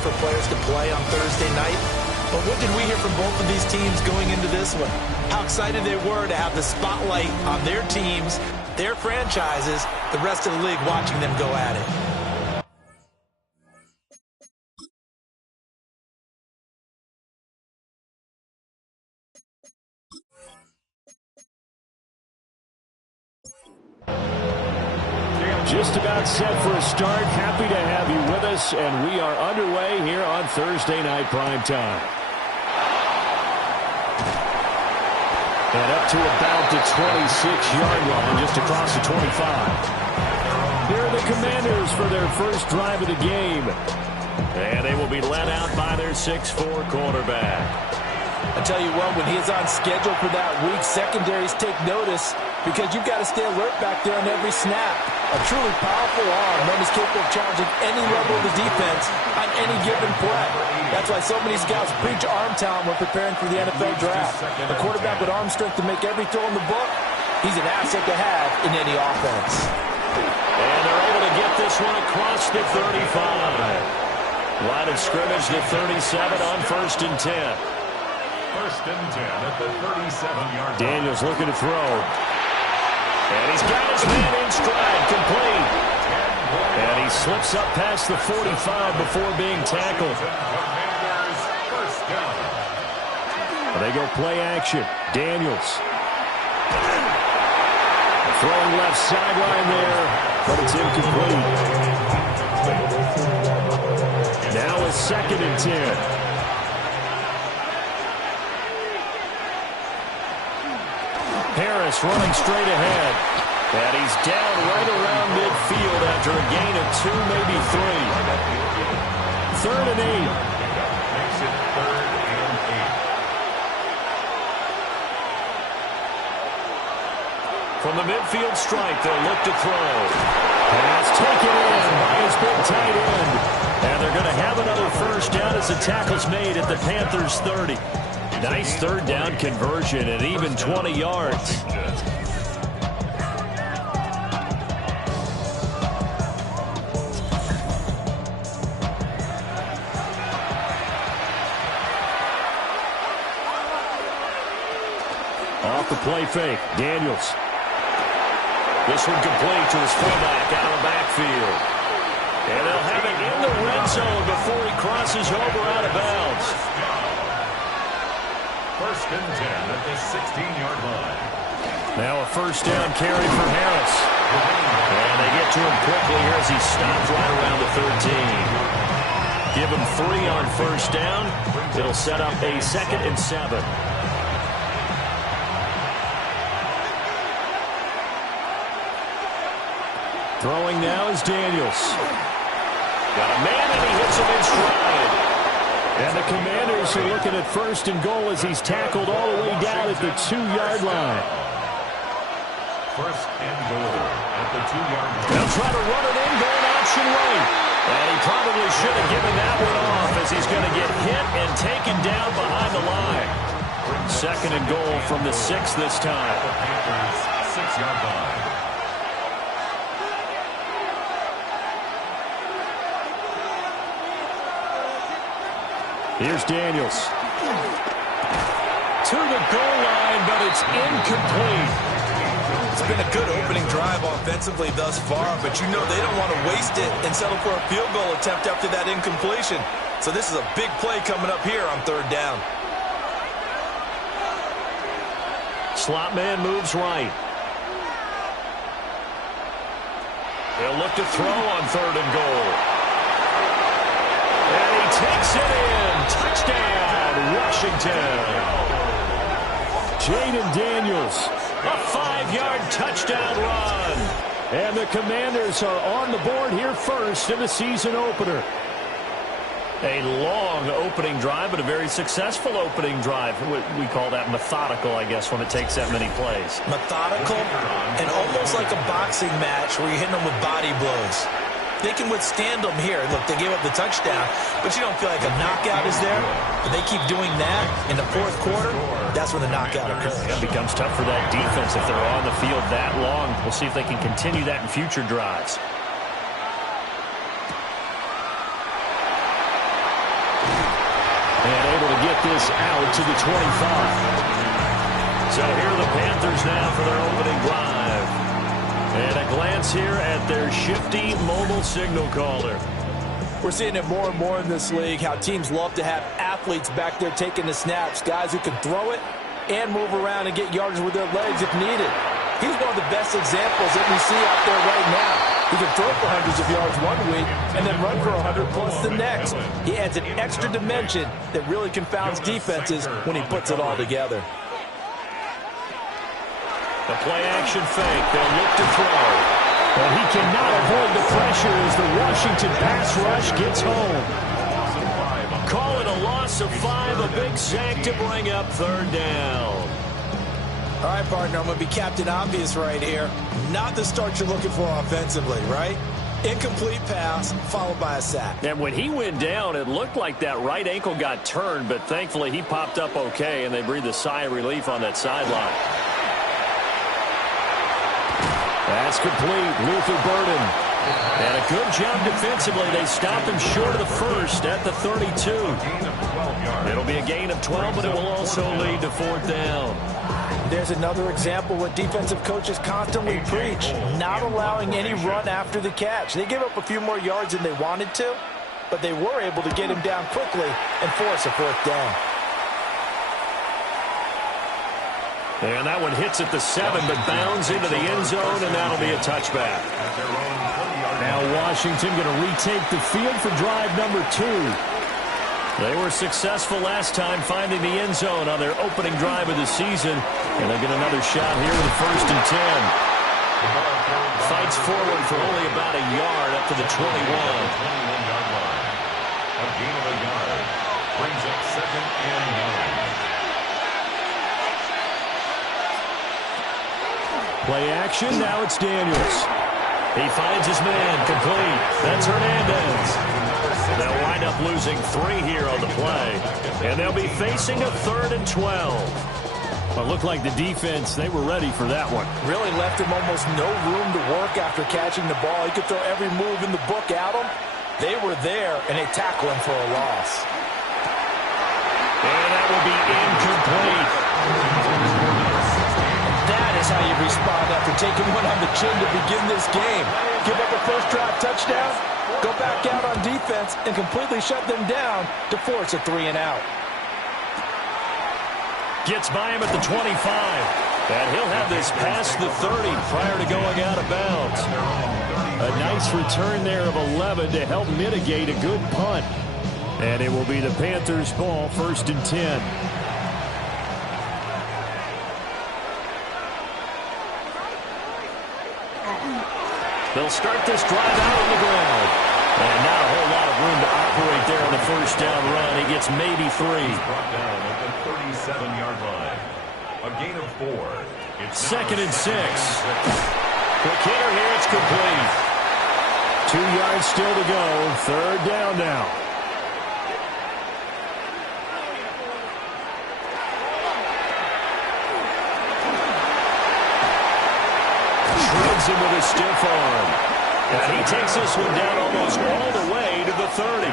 for players to play on Thursday night. But what did we hear from both of these teams going into this one? How excited they were to have the spotlight on their teams, their franchises, the rest of the league watching them go at it. Just about set for a start. Happy to have you with us, and we are underway here on Thursday Night Primetime. And up to about the 26-yard line, just across the 25. Here are the Commanders for their first drive of the game. And they will be led out by their 6'4" quarterback. I tell you what, when he is on schedule for that week, secondaries take notice because you've got to stay alert back there on every snap. A truly powerful arm, one is capable of challenging any level of the defense on any given play. That's why so many scouts preach arm talent when preparing for the NFL draft. A quarterback with arm strength to make every throw in the book, he's an asset to have in any offense. And they're able to get this one across the 35. Line of scrimmage, the 37 on 1st and 10. 1st and 10 at the 37-yard line. Daniels looking to throw. And he's got his man in stride, complete. And he slips up past the 45 before being tackled. They go play action. Daniels. Throwing left sideline there, but it's incomplete. Now it's 2nd and 10. Harris running straight ahead. And he's down right around midfield after a gain of 2, maybe 3. 3rd and 8. Makes it 3rd and 8. From the midfield stripe, they'll look to throw. Pass taken in by his big tight end. And they're going to have another first down as the tackle's made at the Panthers' 30. Nice 3rd down conversion at even 20 yards. Off the play fake, Daniels. This one complete to his fullback out of the backfield. And they'll have it in the red zone before he crosses over out of bounds. 1st and 10 at the 16-yard line. Now a first down carry for Harris. And they get to him quickly here as he stops right around the 13. Give him 3 on first down. It'll set up a 2nd and 7. Throwing now is Daniels. Got a man and he hits him in stride. And the Commanders are looking at 1st and goal as he's tackled all the way down at the 2-yard line. 1st and goal at the 2-yard line. They'll try to run it in, going option right. And he probably should have given that one off as he's going to get hit and taken down behind the line. 2nd and goal from the 6 this time. The Panthers' 6-yard line. Here's Daniels. To the goal line, but it's incomplete. It's been a good opening drive offensively thus far, but you know they don't want to waste it and settle for a field goal attempt after that incompletion. So this is a big play coming up here on 3rd down. Slot man moves right. They'll look to throw on 3rd and goal. And he takes it in. Touchdown, Washington. Jaden Daniels, a 5-yard touchdown run. And the Commanders are on the board here first in the season opener. A long opening drive, but a very successful opening drive. We call that methodical, I guess, when it takes that many plays. Methodical and almost like a boxing match where you're hitting them with body blows. They can withstand them here. Look, they gave up the touchdown, but you don't feel like a knockout is there. But they keep doing that in the 4th quarter. That's when the knockout occurs. It becomes tough for that defense if they're on the field that long. We'll see if they can continue that in future drives. get this out to the 25. So here are the Panthers now for their opening drive. And a glance here at their shifty mobile signal caller. We're seeing it more and more in this league, how teams love to have athletes back there taking the snaps, guys who can throw it and move around and get yardage with their legs if needed. He's one of the best examples that we see out there right now. He can throw for hundreds of yards one week and then run for 100 plus the next. He adds an extra dimension that really confounds defenses when he puts it all together. The play-action fake. They'll look to throw. But he cannot avoid the pressure as the Washington pass rush gets home. Call it a loss of 5, a big sack to bring up third down. All right, partner, I'm going to be Captain Obvious right here. Not the start you're looking for offensively, right? Incomplete pass followed by a sack. And when he went down, it looked like that right ankle got turned, but thankfully he popped up okay, and they breathed a sigh of relief on that sideline. That's complete. Luther Burden. And a good job defensively. They stopped him short of the first at the 32. It'll be a gain of 12, but it will also lead to fourth down. There's another example what defensive coaches constantly preach, not allowing any run after the catch. They gave up a few more yards than they wanted to, but they were able to get him down quickly and force a fourth down. And that one hits at the 7, but bounds into the end zone, and that'll be a touchback. Now Washington going to retake the field for drive number 2. They were successful last time finding the end zone on their opening drive of the season, and they get another shot here with a 1st and 10. Fights forward for only about a yard up to the 21. 21-yard line. A gain of a yard. Brings up 2nd and 9. Play action, now it's Daniels. He finds his man, complete. That's Hernandez. They'll wind up losing 3 here on the play, and they'll be facing a 3rd and 12. Well, it looked like the defense, they were ready for that one. Really left him almost no room to work after catching the ball. He could throw every move in the book at him. They were there, and they tackled him for a loss. And that will be incomplete. That is how you respond after taking one on the chin to begin this game. Give up a first drive touchdown, go back out on defense, and completely shut them down to force a 3 and out. Gets by him at the 25. And he'll have this past the 30 prior to going out of bounds. A nice return there of 11 to help mitigate a good punt. And it will be the Panthers' ball, 1st and 10. They'll start this drive out on the ground. And not a whole lot of room to operate there on the first down run. He gets maybe 3. Brought down at the 37-yard line. A gain of 4. It's 2nd and 6. Quick hitter here. It's complete. 2 yards still to go. 3rd down now. Shreds him with a stiff arm. And he takes this one down almost all the way to the 30.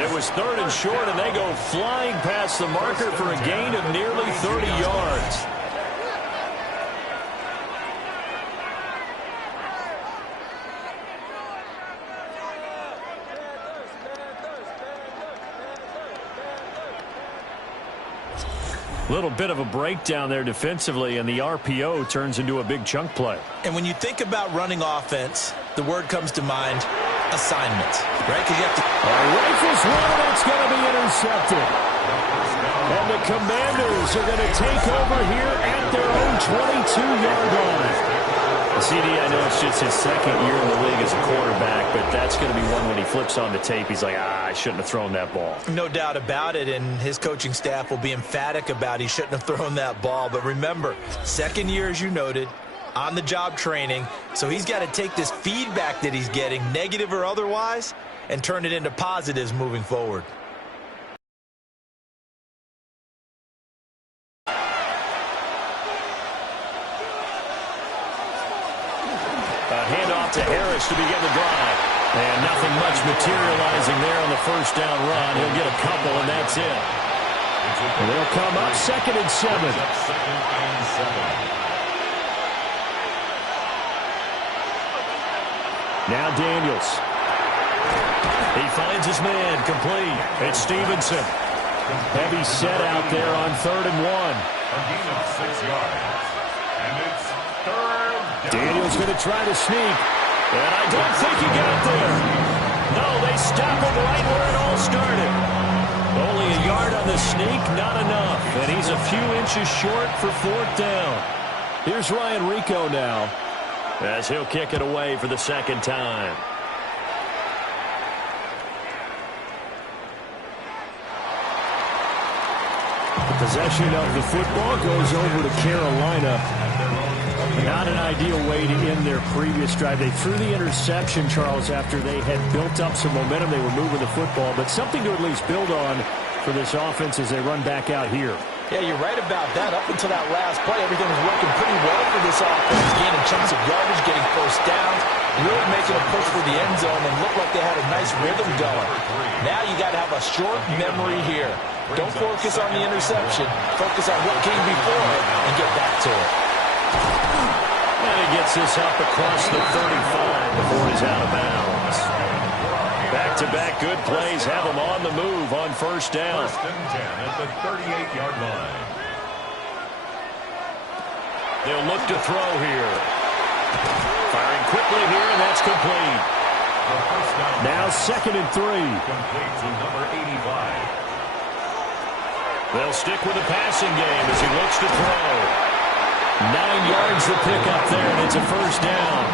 It was 3rd and short, and they go flying past the marker for a gain of nearly 30 yards. Little bit of a breakdown there defensively, and the RPO turns into a big chunk play. And when you think about running offense, the word comes to mind, assignment, right? Because you have to... Rifles one, that's going to be intercepted. And the Commanders are going to take over here at their own 22-yard line. CD, I know it's just his 2nd year in the league as a quarterback, but that's going to be one when he flips on the tape. He's like, I shouldn't have thrown that ball. No doubt about it, and his coaching staff will be emphatic about he shouldn't have thrown that ball. But remember, 2nd year, as you noted, on-the-job training, so he's got to take this feedback that he's getting, negative or otherwise, and turn it into positives moving forward. Handoff to Harris to begin the drive. And nothing much materializing there on the first down run. He'll get a couple, and that's it. And they'll come up 2nd and 7. Second and 7. Now Daniels. He finds his man complete. It's Stevenson. Heavy set out there on 3rd and 1. A gain of 6 yards. And it's 3rd down. Daniels going to try to sneak. And I don't think he got there. No, they stop him right where it all started. Only a yard on the sneak, not enough. And he's a few inches short for 4th down. Here's Ryan Rico now, as he'll kick it away for the 2nd time. The possession of the football goes over to Carolina. Not an ideal way to end their previous drive. They threw the interception, Charles, after they had built up some momentum. They were moving the football, but something to at least build on for this offense as they run back out here. Yeah, you're right about that. Up until that last play, everything was working pretty well for this offense. Gaining chunks of yardage, getting first downs, really making a push for the end zone, and looked like they had a nice rhythm going. Now you got to have a short memory here. Don't focus on the interception. Focus on what came before it and get back to it. And he gets this up across the 35 before he's out of bounds. Back-to-back good plays have him on the move on 1st down. 1st and 10 at the 38-yard line. They'll look to throw here. Firing quickly here, and that's complete. Now 2nd and 3. Complete to number 85. They'll stick with the passing game as he looks to throw. 9 yards to pick up there, and it's a 1st down.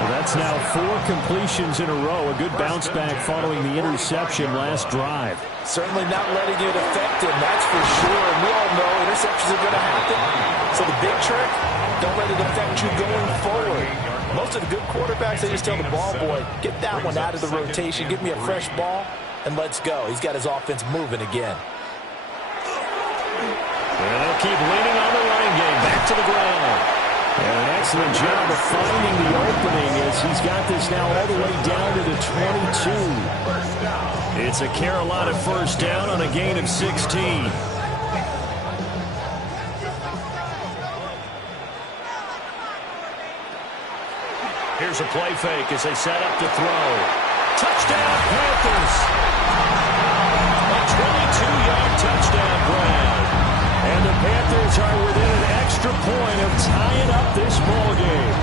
Well, that's now 4 completions in a row. A good bounce back following the interception last drive. Certainly not letting it affect him, that's for sure. And we all know interceptions are going to happen. So the big trick, don't let it affect you going forward. Most of the good quarterbacks, they just tell the ball boy, get that one out of the rotation, give me a fresh ball, and let's go. He's got his offense moving again. And they'll keep leaning on the running game. Back to the ground. And an excellent job of finding the opening as he's got this now all the way down to the 22. It's a Carolina 1st down on a gain of 16. Here's a play fake as they set up to throw. Touchdown, Panthers! A 22-yard touchdown grab. And the Panthers are within an extra point of tying up this ball game.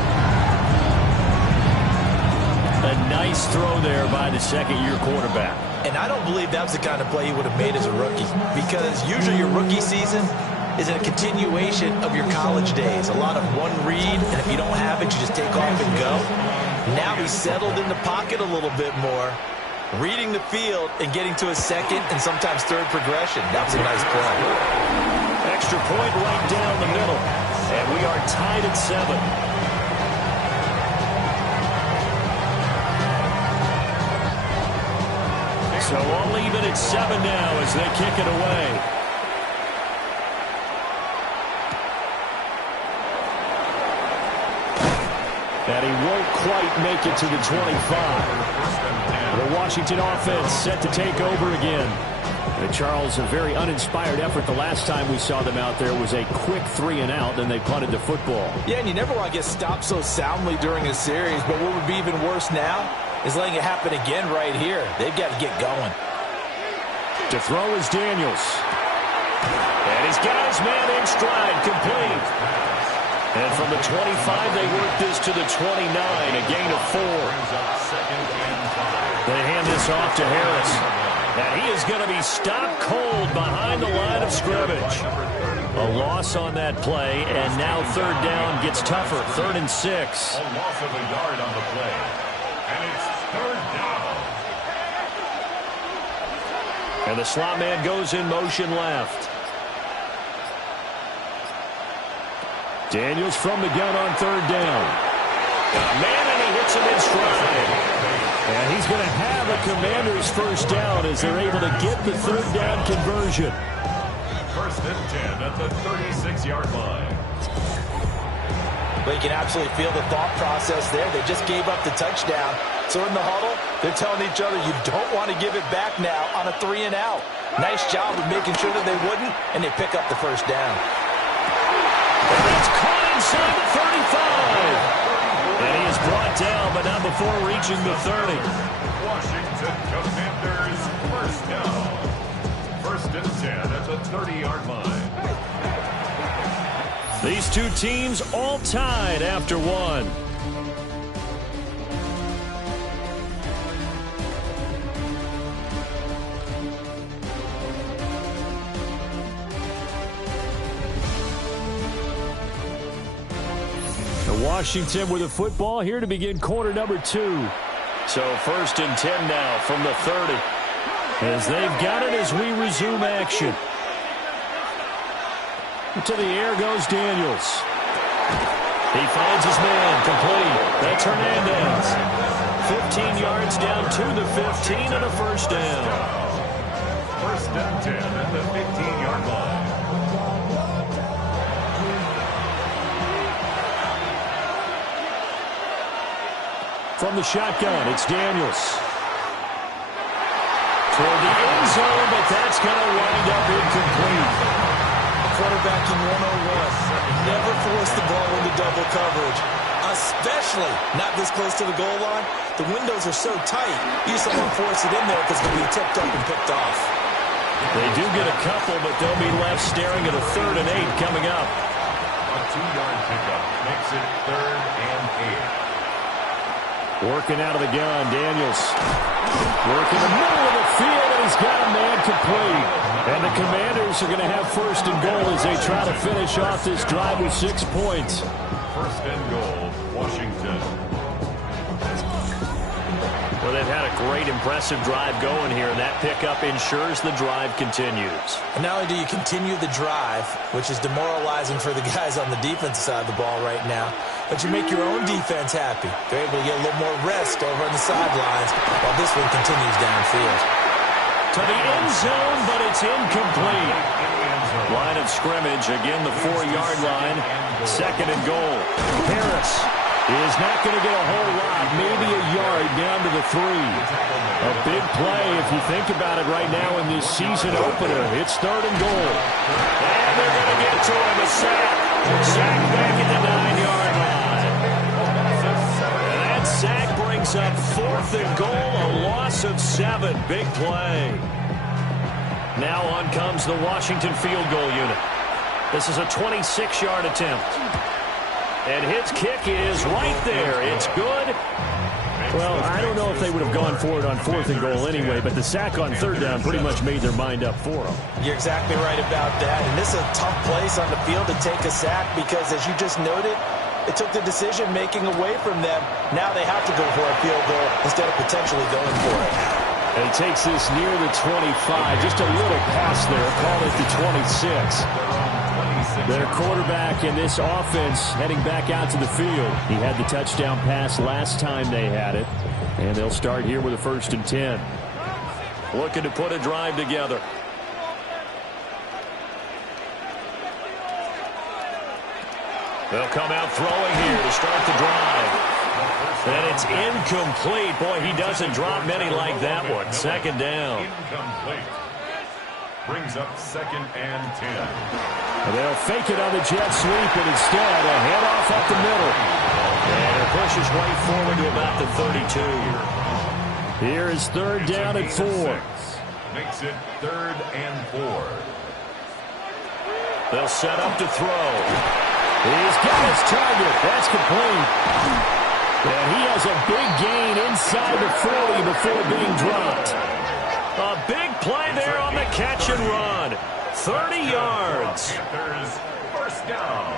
A nice throw there by the 2nd-year quarterback. And I don't believe that was the kind of play he would have made as a rookie, because usually your rookie season is a continuation of your college days. A lot of one read, and if you don't have it, you just take off and go. Now he's settled in the pocket a little bit more, reading the field and getting to a 2nd and sometimes 3rd progression. That was a nice play. Extra point right down the middle, and we are tied at 7. So all even at 7 now as they kick it away. And he won't quite make it to the 25. The Washington offense set to take over again. And Charles, a very uninspired effort. The last time we saw them out there was a quick 3-and-out, then they punted the football. Yeah, and you never want to get stopped so soundly during a series, but what would be even worse now is letting it happen again right here. They've got to get going. To throw is Daniels. And he's got his man in stride, complete. And from the 25, they work this to the 29, a gain of 4. They hand this off to Harris. And he is going to be stopped cold behind the line of scrimmage. A loss on that play, and now 3rd down gets tougher. 3rd and 6. A loss of a yard on the play. And it's 3rd down. And the slot man goes in motion left. Daniels from the gun on 3rd down. Got a man, and he hits him in stride. And he's going to have a Commanders 1st down as they're able to get the 3rd down conversion. 1st and 10 at the 36-yard line. But you can absolutely feel the thought process there. They just gave up the touchdown. So in the huddle, They're telling each other you don't want to give it back now on a 3 and out. Nice job of making sure that they wouldn't, and they pick up the first down. And it's caught inside the 35. And he is brought down, but not before reaching the 30. Washington Commanders first down. 1st and 10 at the 30-yard line. These two teams all tied after one. Washington with the football here to begin quarter number 2. So 1st and 10 now from the 30. As they've got it as we resume action. To the air goes Daniels. He finds his man complete. That's Hernandez. 15 yards down to the 15 and a first down. 1st and 10 at the 15-yard line. From the shotgun, it's Daniels. Toward the end zone, but that's going to wind up incomplete. Quarterbacking 101. Never force the ball into double coverage, especially not this close to the goal line. The windows are so tight, you just don't want to force it in there because it's going to be tipped up and picked off. They do get a couple, but they'll be left staring at a 3rd and 8 coming up. A 2-yard pickup makes it 3rd and 8. Working out of the gun, Daniels. Working the middle of the field, and he's got a man complete. And the Commanders are going to have 1st and goal as they try to finish off this drive with 6 points. 1st and goal, Washington. Well, they've had a great, impressive drive going here, and that pickup ensures the drive continues. And not only do you continue the drive, which is demoralizing for the guys on the defensive side of the ball right now, but you make your own defense happy. They're able to get a little more rest over on the sidelines while this one continues downfield. To the end zone, but it's incomplete. Line of scrimmage, again the 4-yard line. 2nd and goal. Harris is not going to get a whole lot, maybe a yard down to the 3. A big play if you think about it right now in this season opener. It's 3rd and goal. And they're going to get to him, a sack. Sack back at the 9-yard line. And that sack brings up 4th and goal, a loss of 7. Big play. Now on comes the Washington field goal unit. This is a 26-yard attempt. And his kick is right there. It's good. Well, I don't know if they would have gone for it on 4th and goal anyway, but the sack on 3rd down pretty much made their mind up for them. You're exactly right about that. And this is a tough place on the field to take a sack because, as you just noted, it took the decision-making away from them. Now they have to go for a field goal instead of potentially going for it. And he takes this near the 25. Just a little pass there. Call it the 26. Their quarterback in this offense heading back out to the field. He had the touchdown pass last time they had it. And they'll start here with a 1st and 10. Looking to put a drive together. They'll come out throwing here to start the drive. And it's incomplete. Boy, he doesn't drop many like that one. 2nd down. Incomplete. Brings up 2nd and 10. And they'll fake it on the jet sweep, and instead a handoff up the middle. And it pushes right forward to about the 32. Here is 3rd down and 4. Makes it 3rd and 4. They'll set up to throw. He's got his target. That's complete. And he has a big gain inside the 40 before being dropped. A big play there on the catch and run. 30 yards. Panthers first down.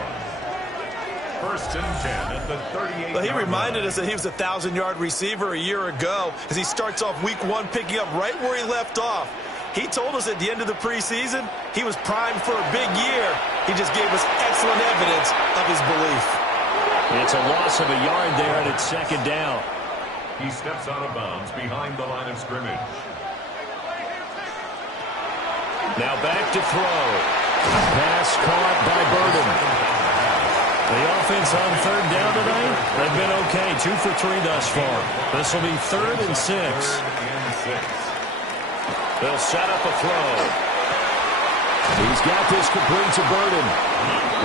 1st and 10 at the 38. Well, he reminded us that he was a 1,000-yard receiver a year ago as he starts off week 1 picking up right where he left off. He told us at the end of the preseason he was primed for a big year. He just gave us excellent evidence of his belief. It's a loss of a yard there, and it's 2nd down. He steps out of bounds behind the line of scrimmage. Now back to throw. Pass caught by Burden. The offense on third down tonight, they've been okay. 2 for 3 thus far. This will be 3rd and 6. They'll set up a throw. He's got this complete to Burden.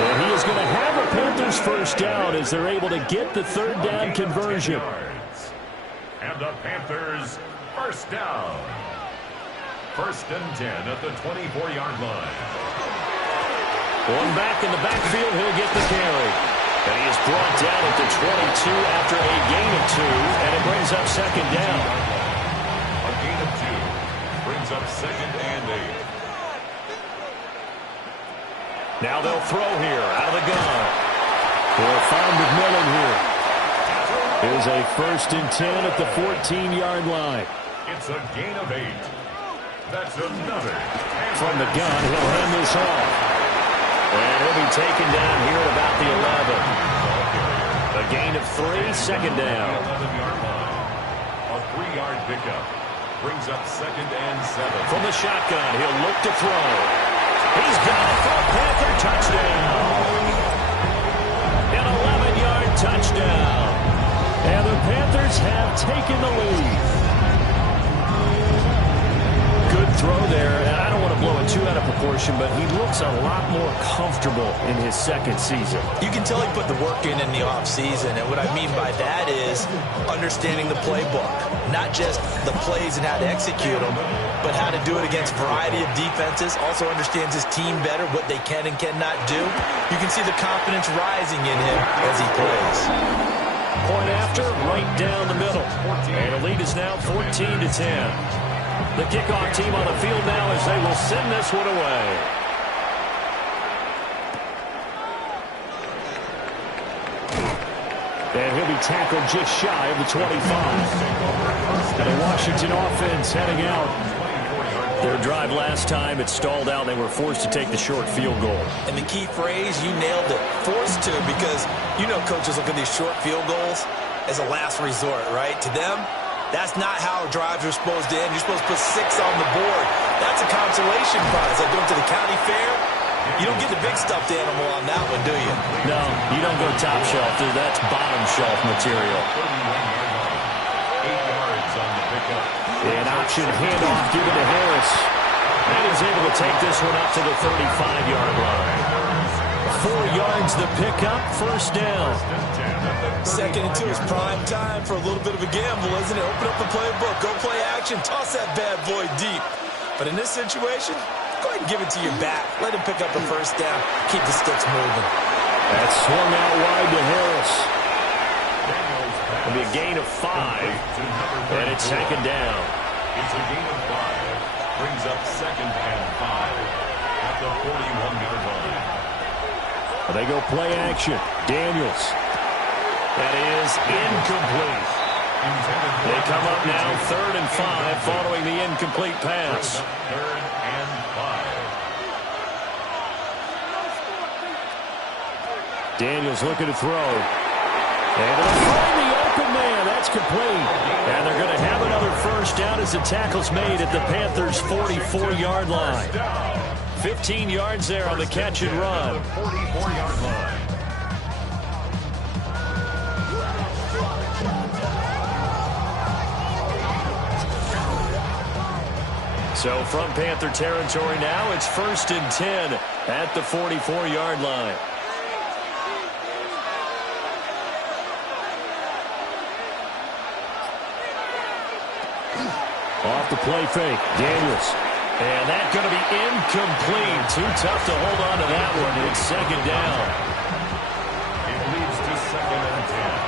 And he is going to have a Panthers first down as they're able to get the third down conversion. And the Panthers first down. 1st and 10 at the 24-yard line. One back in the backfield, he'll get the carry. And he is brought down at the 22 after a gain of 2, and it brings up 2nd down. A gain of 2 brings up 2nd and 8. Now they'll throw here out of the gun. They'll find McMillan here. Here's a 1st and 10 at the 14-yard line. It's a gain of 8. That's another. From the gun, he'll hand this off. And he'll be taken down here at about the 11. A gain of 3, 2nd down. 11-yard line. A 3-yard pickup brings up 2nd and 7. From the shotgun, he'll look to throw. He's got it for a Panther touchdown. An 11-yard touchdown. And the Panthers have taken the lead. Good throw there, and I don't want to blow it too out of proportion, but he looks a lot more comfortable in his 2nd season. You can tell he put the work in the offseason, and what I mean by that is understanding the playbook. Not just the plays and how to execute them, but how to do it against a variety of defenses. Also understands his team better, what they can and cannot do. You can see the confidence rising in him as he plays. Point after, right down the middle. And the lead is now 14-10. The kickoff team on the field now as they will send this one away. And he'll be tackled just shy of the 25. And the Washington offense heading out. Their drive last time, it stalled out. They were forced to take the short field goal. And the key phrase, you nailed it, forced to, because you know coaches look at these short field goals as a last resort, right? To them, that's not how drives are supposed to end. You're supposed to put 6 on the board. That's a consolation prize. Like going to the county fair, you don't get the big stuffed animal on that one, do you? No, you don't go top shelf. That's bottom shelf material. 8 yards on the pickup. An option handoff given to Harris. And he's able to take this one up to the 35-yard line. 4 yards the pickup, first down. 2nd and 2 is prime time for a little bit of a gamble, isn't it? Open up the playbook, go play action, toss that bad boy deep. But in this situation, go ahead and give it to your back. Let him pick up a first down. Keep the sticks moving. That's swung out wide to Harris. It'll be a gain of 5. And it's 2nd down. It's a gain of 5. Brings up 2nd and 5 at the 41-yard line. They go play action. Daniels. That is incomplete. They come up now 3rd and 5 following the incomplete pass. 3rd and 5. Daniels looking to throw. And they'll find the open man. That's complete. And they're going to have another first down as the tackle's made at the Panthers' 44-yard line. 15 yards there on the catch and run. 44-yard line. So from Panther territory now, it's 1st and 10 at the 44-yard line. Off the play fake, Daniels. And that's going to be incomplete. Too tough to hold on to that one. It's 2nd down. It leads to 2nd and 10.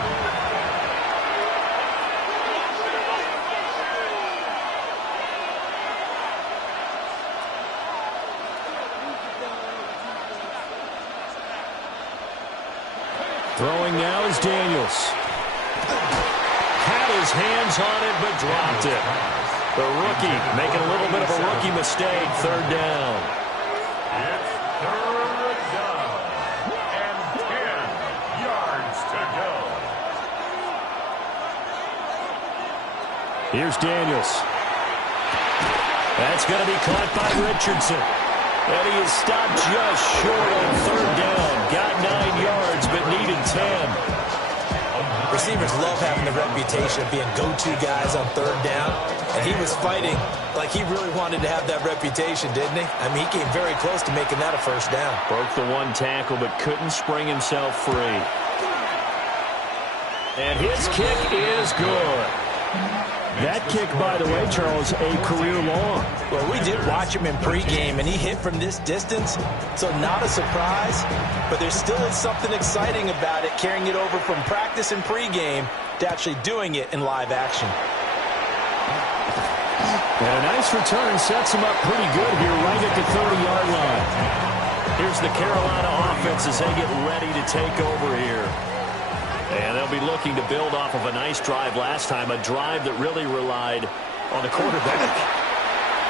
Throwing now is Daniels. Had his hands on it, but dropped it. The rookie making a little bit of a rookie mistake. 3rd down. It's 3rd down and 10 yards to go. Here's Daniels. That's going to be caught by Richardson. And he is stopped just short on 3rd down. Got 9 yards, but 10. Receivers love having the reputation of being go-to guys on third down, and he was fighting like he really wanted to have that reputation, didn't he? I mean, he came very close to making that a first down. Broke the one tackle, but couldn't spring himself free. And his kick is good. That kick, by the way, Charles, a career long. Well, we did watch him in pregame, and he hit from this distance, so not a surprise. But there still is something exciting about it, carrying it over from practice and pregame to actually doing it in live action. And a nice return sets him up pretty good here right at the 30-yard line. Here's the Carolina offense as they get ready to take over here. And they'll be looking to build off of a nice drive last time, a drive that really relied on the quarterback.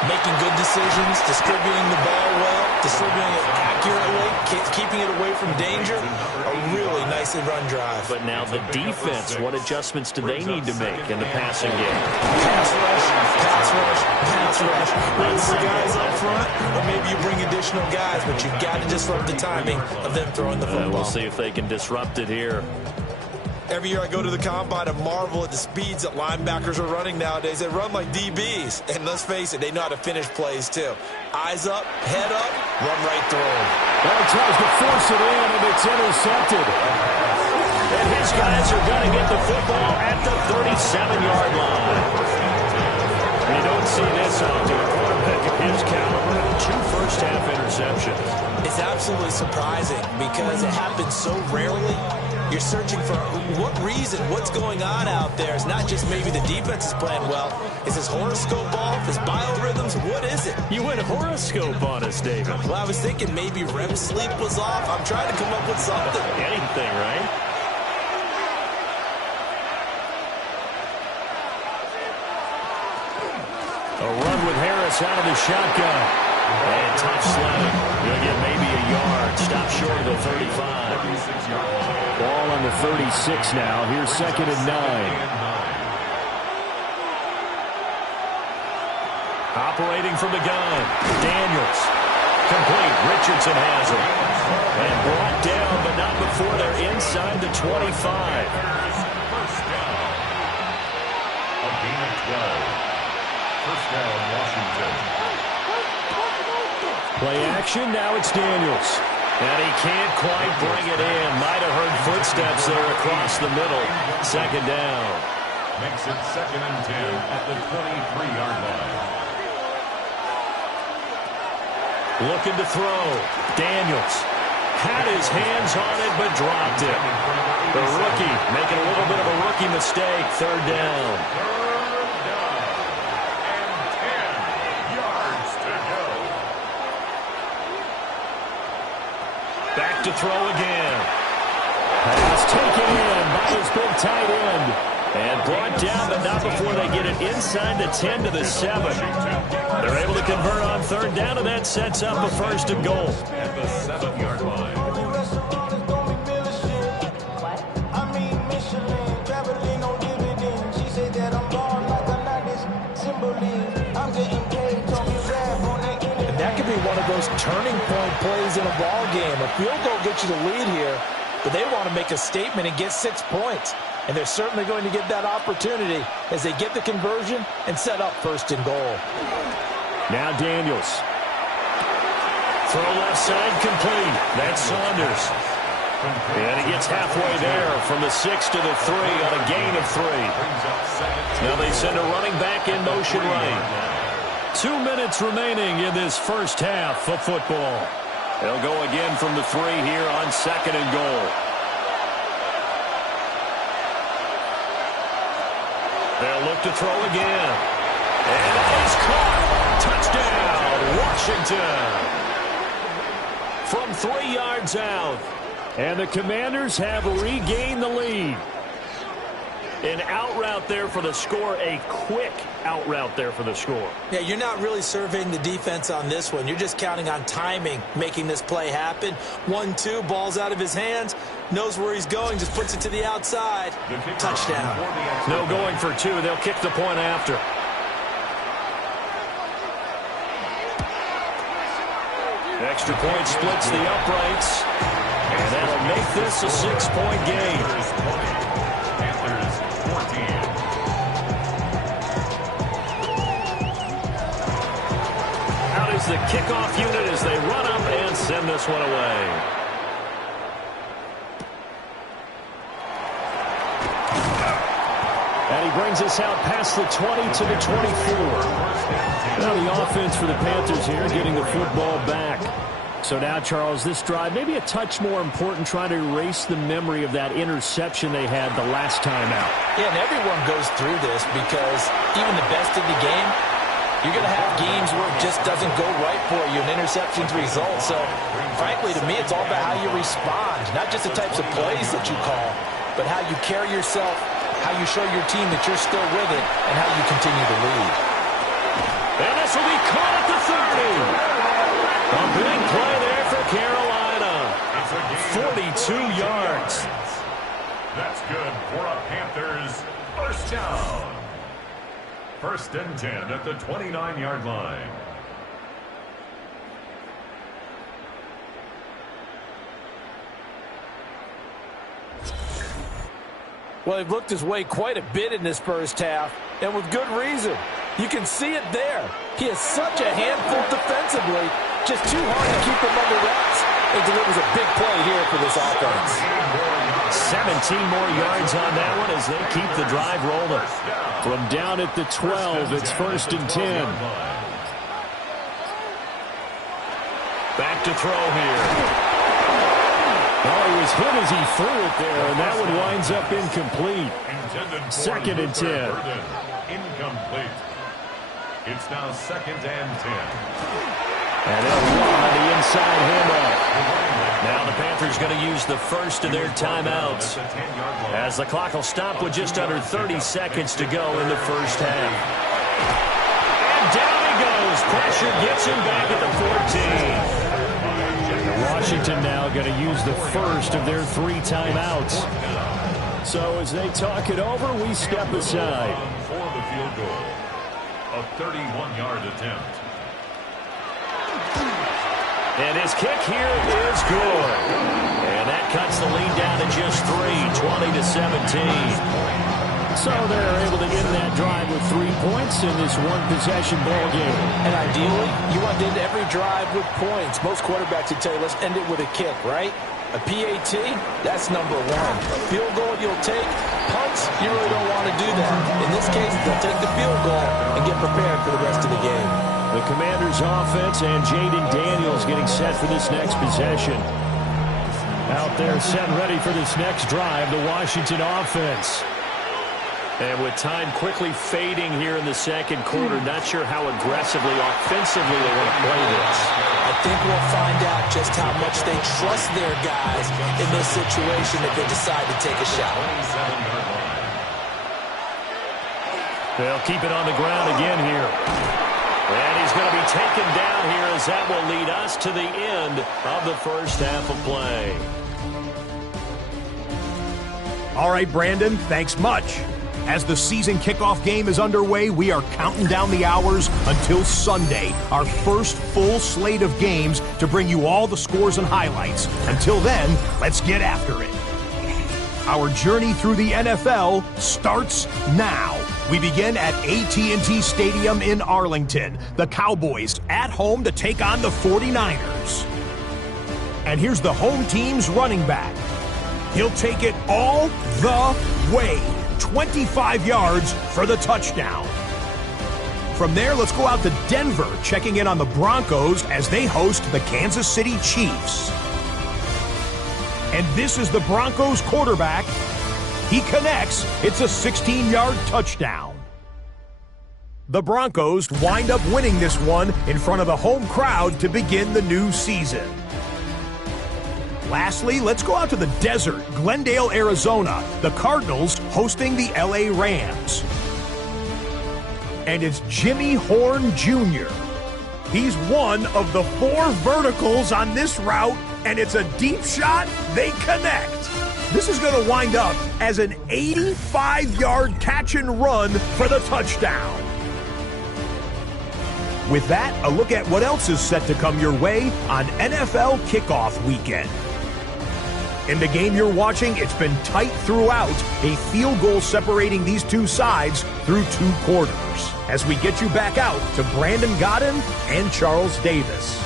Making good decisions, distributing the ball well, distributing it accurately, keeping it away from danger. A really nicely run drive. But now the defense, what adjustments do they need to make in the passing game? Pass rush, pass rush, pass rush. Bring the guys up front, or maybe you bring additional guys, but you've got to disrupt the timing of them throwing the football. We'll see if they can disrupt it here. Every year I go to the combine and marvel at the speeds that linebackers are running nowadays. They run like DBs. And let's face it, they know how to finish plays too. Eyes up, head up, run right through them. Well, he tries to force it in, and it's intercepted. And his guys are going to get the football at the 37-yard line. And you don't see this often. A quarterback of his caliber, 2 first-half interceptions. It's absolutely surprising because it happens so rarely. You're searching for what reason, what's going on out there. It's not just maybe the defense is playing well. Is his horoscope off? His biorhythms? What is it? You went horoscope on us, David. Well, I was thinking maybe REM sleep was off. I'm trying to come up with something. Anything, right? A run with Harris out of the shotgun. And tough sledding. You'll get maybe a yard. Stop short of the 35. Ball on the 36 now. Here's 2nd and 9. Operating from the gun. Daniels. Complete. Richardson has it. And brought down, but not before they're inside the 25. First down. A gain of 12. First down, Washington. Play action. Now it's Daniels. And he can't quite bring it in. Might have heard footsteps there across the middle. 2nd down. Makes it 2nd and 10 at the 23-yard line. Looking to throw. Daniels had his hands on it, but dropped it. The rookie making a little bit of a rookie mistake. 3rd down. Back to throw again. Pass taken in by his big tight end. And brought down, but not before they get it inside the 10 to the 7. They're able to convert on 3rd down, and that sets up a 1st and goal. At the 7-yard line. That could be one of those turning point plays in a ball game. A field goal gets you the lead here, but they want to make a statement and get 6 points. And they're certainly going to get that opportunity as they get the conversion and set up 1st and goal. Now Daniels. Throw left side complete. That's Saunders. And he gets halfway there from the 6 to the 3 on a gain of 3. Now they send a running back in motion right. 2 minutes remaining in this first half of football. They'll go again from the 3 here on 2nd and goal. They'll look to throw again. And it is caught. Touchdown, Washington. From 3 yards out. And the Commanders have regained the lead. An out route there for the score, a quick out route there for the score. Yeah, you're not really surveying the defense on this one. You're just counting on timing, making this play happen. 1-2, ball's out of his hands, knows where he's going, just puts it to the outside. Touchdown. No going for 2. They'll kick the point after. Extra point splits the uprights. And that'll make this a 6-point game. Panthers 14. Out is the kickoff unit as they run up and send this one away. And he brings us out past the 20 to the 24. Now the offense for the Panthers here getting the football back. So now, Charles, this drive maybe a touch more important, trying to erase the memory of that interception they had the last time out. Yeah, and everyone goes through this because even the best of the game, you're going to have games where it just doesn't go right for you, and interceptions result. So, frankly, to me, it's all about how you respond, not just the types of plays that you call, but how you carry yourself, how you show your team that you're still with it, and how you continue to lead. And this will be caught at the 30. A big play there for Carolina. 42 yards. That's good for a Panthers first down. First and 10 at the 29-yard line. Well, they've looked his way quite a bit in this first half, and with good reason. You can see it there. He is such a handful defensively, just too hard to keep him under wraps. It delivers a big play here for this offense. 17 more yards on that one as they keep the drive rolling. From down at the 12, it's first and 10. Back to throw here. Oh, he was hit as he threw it there, and that one winds up incomplete. Second and 10. Incomplete. It's now second and 10. And they'll run on the inside handoff. Now the Panthers going to use the first of their timeouts, as the clock will stop with just under 30 seconds to go in the first half. And down he goes. Pressure gets him back at the 14. Washington now going to use the first of their 3 timeouts. So as they talk it over, we step aside. For the field goal. A 31-yard attempt. And his kick here is good. And that cuts the lead down to just 3, 20 to 17. So they're able to end that drive with 3 points in this one-possession ball game. And ideally, you want to end every drive with points. Most quarterbacks would tell you, let's end it with a kick, right? A PAT, that's number 1. Field goal you'll take. Punts, you really don't want to do that. In this case, they'll take the field goal and get prepared for the rest of the game. The Commanders' offense and Jaden Daniels getting set for this next possession. Out there set ready for this next drive, the Washington offense. And with time quickly fading here in the second quarter, not sure how aggressively, offensively they want to play this. I think we'll find out just how much they trust their guys in this situation if they decide to take a shot. They'll keep it on the ground again here. And he's going to be taken down here as that will lead us to the end of the first half of play. All right, Brandon, thanks much. As the season kickoff game is underway, we are counting down the hours until Sunday, our first full slate of games to bring you all the scores and highlights. Until then, let's get after it. Our journey through the NFL starts now. We begin at AT&T Stadium in Arlington. The Cowboys at home to take on the 49ers. And here's the home team's running back. He'll take it all the way. 25 yards for the touchdown. From there, let's go out to Denver, checking in on the Broncos as they host the Kansas City Chiefs. And this is the Broncos quarterback. He connects. It's a 16-yard touchdown. The Broncos wind up winning this one in front of the home crowd to begin the new season. Lastly, let's go out to the desert, Glendale, Arizona. The Cardinals hosting the LA Rams. And it's Jimmy Horn Jr. He's one of the 4 verticals on this route, and it's a deep shot. They connect. This is going to wind up as an 85-yard catch and run for the touchdown. With that, a look at what else is set to come your way on NFL Kickoff Weekend. In the game you're watching, it's been tight throughout, a field goal separating these two sides through 2 quarters. As we get you back out to Brandon Godden and Charles Davis.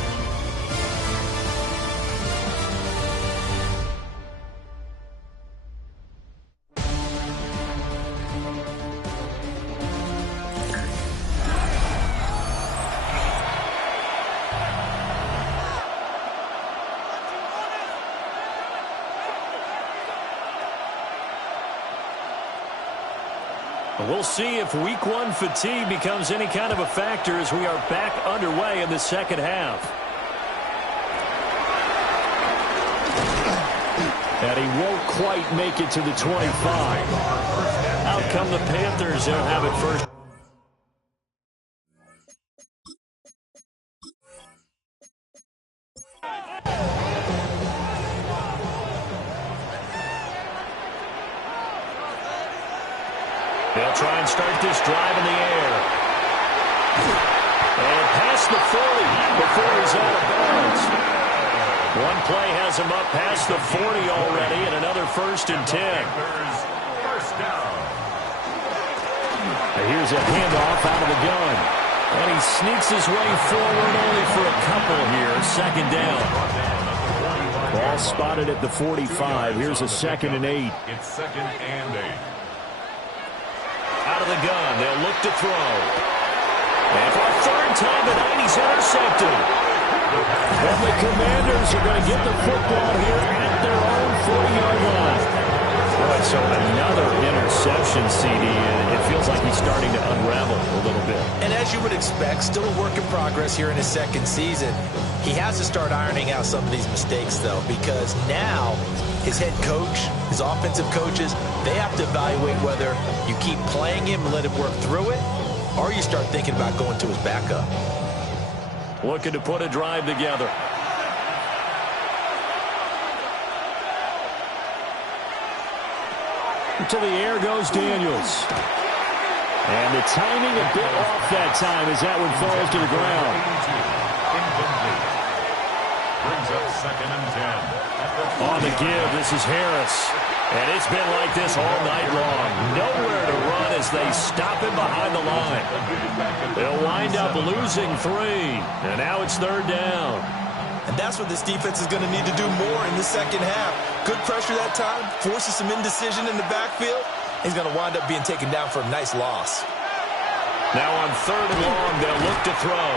We'll see if week 1 fatigue becomes any kind of a factor as we are back underway in the second half. And he won't quite make it to the 25. Out come the Panthers. They'll have it first. They'll try and start this drive in the air. And past the 40 before he's out of bounds. One play has him up past the 40 already, and another 1st and 10. First down. Here's a handoff out of the gun. And he sneaks his way forward only for a couple here. 2nd down. Ball spotted at the 45. Here's a 2nd and 8. It's 2nd and 8. Out of the gun, they'll look to throw. And for a 3rd time tonight, he's intercepted. And the Commanders are going to get the football here at their own 40-yard line. All right, so another interception, CD, and it feels like he's starting to unravel a little bit. And as you would expect, still a work in progress here in his 2nd season. He has to start ironing out some of these mistakes, though, because now his head coach, his offensive coaches, they have to evaluate whether you keep playing him and let him work through it, or you start thinking about going to his backup. Looking to put a drive together. To the air goes Daniels. And the timing a bit off that time as that one falls to the ground. Incomplete. Brings up 2nd and 10. On the give, this is Harris. And it's been like this all night long. Nowhere to run as they stop him behind the line. They'll wind up losing 3. And now it's 3rd down. And that's what this defense is going to need to do more in the second half. Good pressure that time, forces some indecision in the backfield. He's going to wind up being taken down for a nice loss. Now on 3rd and long, they'll look to throw.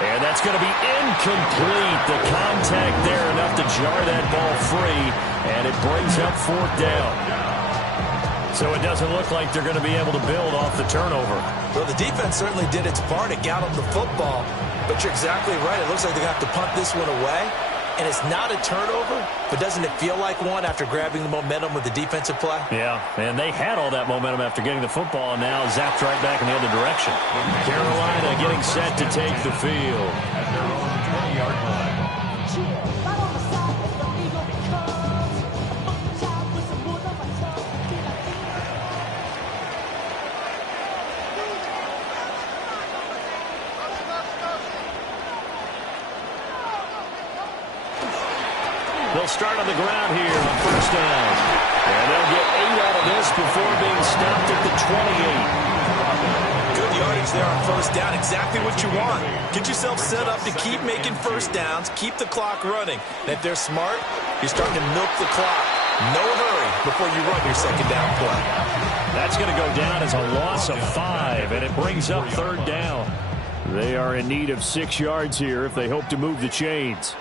And that's going to be incomplete. The contact there enough to jar that ball free. And it brings up 4th down. So it doesn't look like they're going to be able to build off the turnover. Well, the defense certainly did its part to get them the football. But you're exactly right. It looks like they're going to have to punt this one away. And it's not a turnover, but doesn't it feel like one after grabbing the momentum with the defensive play? Yeah, and they had all that momentum after getting the football, and now zapped right back in the other direction. Carolina getting set to take the field. At their own 20-yard line. They'll start on the ground here on 1st down. And they'll get 8 out of this before being stopped at the 28. Good yardage there on 1st down. Exactly what you want. Get yourself set up to keep making 1st downs, keep the clock running. And if they're smart, you're starting to milk the clock. No hurry before you run your 2nd down play. That's going to go down as a loss of 5, and it brings up 3rd down. They are in need of 6 yards here if they hope to move the chains.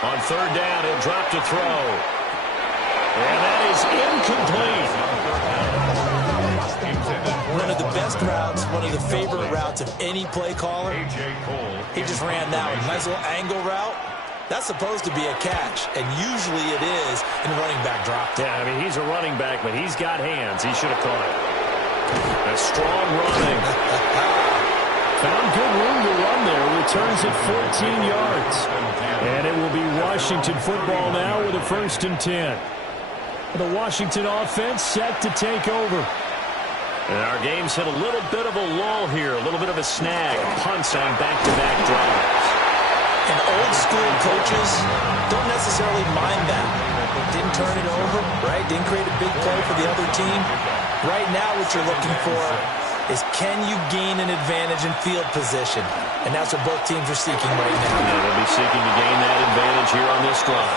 On 3rd down, he'll drop to throw. And that is incomplete. One of the best routes, one of the favorite routes of any play caller. He just ran that one. Nice little angle route. That's supposed to be a catch, and usually it is in running back drop. Yeah, I mean, he's a running back, but he's got hands. He should have caught it. A strong running. Found good room to run there. Returns at 14 yards. And it will be Washington football now with a 1st and 10. The Washington offense set to take over. And our game's hit a little bit of a lull here. A little bit of a snag. Punts on back-to-back drives. And old school coaches don't necessarily mind that. Didn't turn it over, right? Didn't create a big play for the other team. Right now what you're looking for is, can you gain an advantage in field position? And that's what both teams are seeking right now. Yeah, they'll be seeking to gain that advantage here on this drive.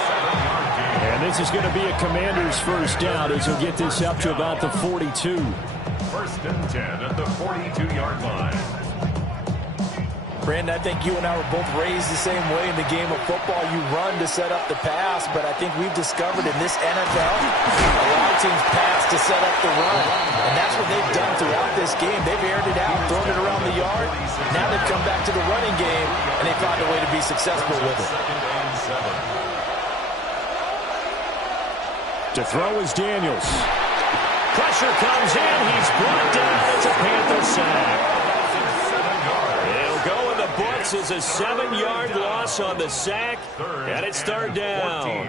And this is going to be a Commanders first down as he'll get this up to about the 42. First and 10 at the 42-yard line. Brandon, I think you and I were both raised the same way in the game of football. You run to set up the pass, but I think we've discovered in this NFL, a lot of teams pass to set up the run. And that's what they've done throughout this game. They've aired it out, thrown it around the yard. Now they've come back to the running game, and they found a way to be successful with it. To throw is Daniels. Pressure comes in. He's brought down. It's a Panther sack. It'll go in the books as a 7-yard loss on the sack, and it's third down.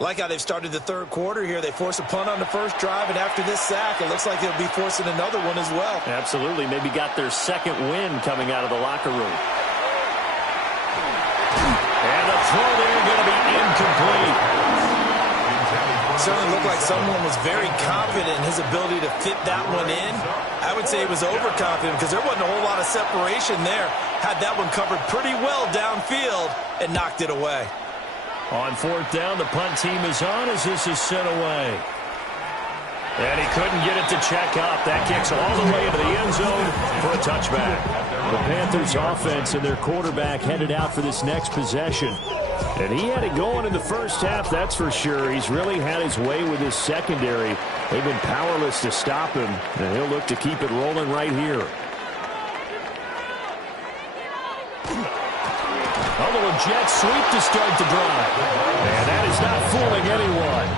Like how they've started the third quarter here. They force a punt on the first drive, and after this sack, it looks like they'll be forcing another one as well. Absolutely. Maybe got their second win coming out of the locker room. And the throw there going to be incomplete. Certainly looked like someone was very confident in his ability to fit that one in. I would say he was overconfident because there wasn't a whole lot of separation there. Had that one covered pretty well downfield and knocked it away. On fourth down, the punt team is on as this is sent away. And he couldn't get it to check up. That kicks all the way into the end zone for a touchback. The Panthers offense and their quarterback headed out for this next possession. And he had it going in the first half, that's for sure. He's really had his way with his secondary. They've been powerless to stop him, and he'll look to keep it rolling right here. A little jet sweep to start the drive. And that is not fooling anyone.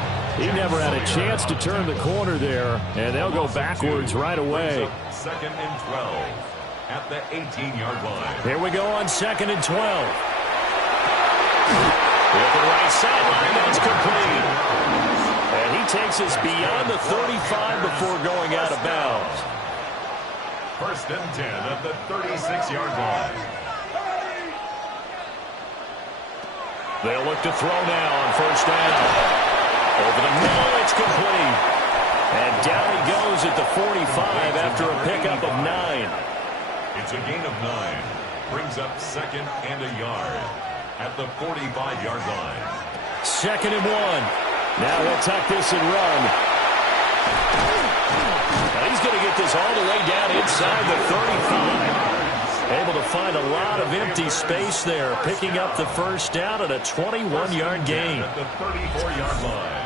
He never had a chance to turn the corner there, and they'll go backwards right away. Second and 12 at the 18-yard line. Here we go on second and 12. With the right sideline, that's complete. And he takes us beyond the 35 before going out of bounds. First and 10 at the 36-yard line. They'll look to throw now on first down. Over the middle, it's complete. And down he goes at the 45 after a pickup of 9. It's a gain of 9. Brings up second and a yard at the 45-yard line. Second and 1. Now he'll tuck this and run. Now he's going to get this all the way down inside the 35. Able to find a lot of empty space there, picking up the first down at a 21-yard gain. At the 34-yard line.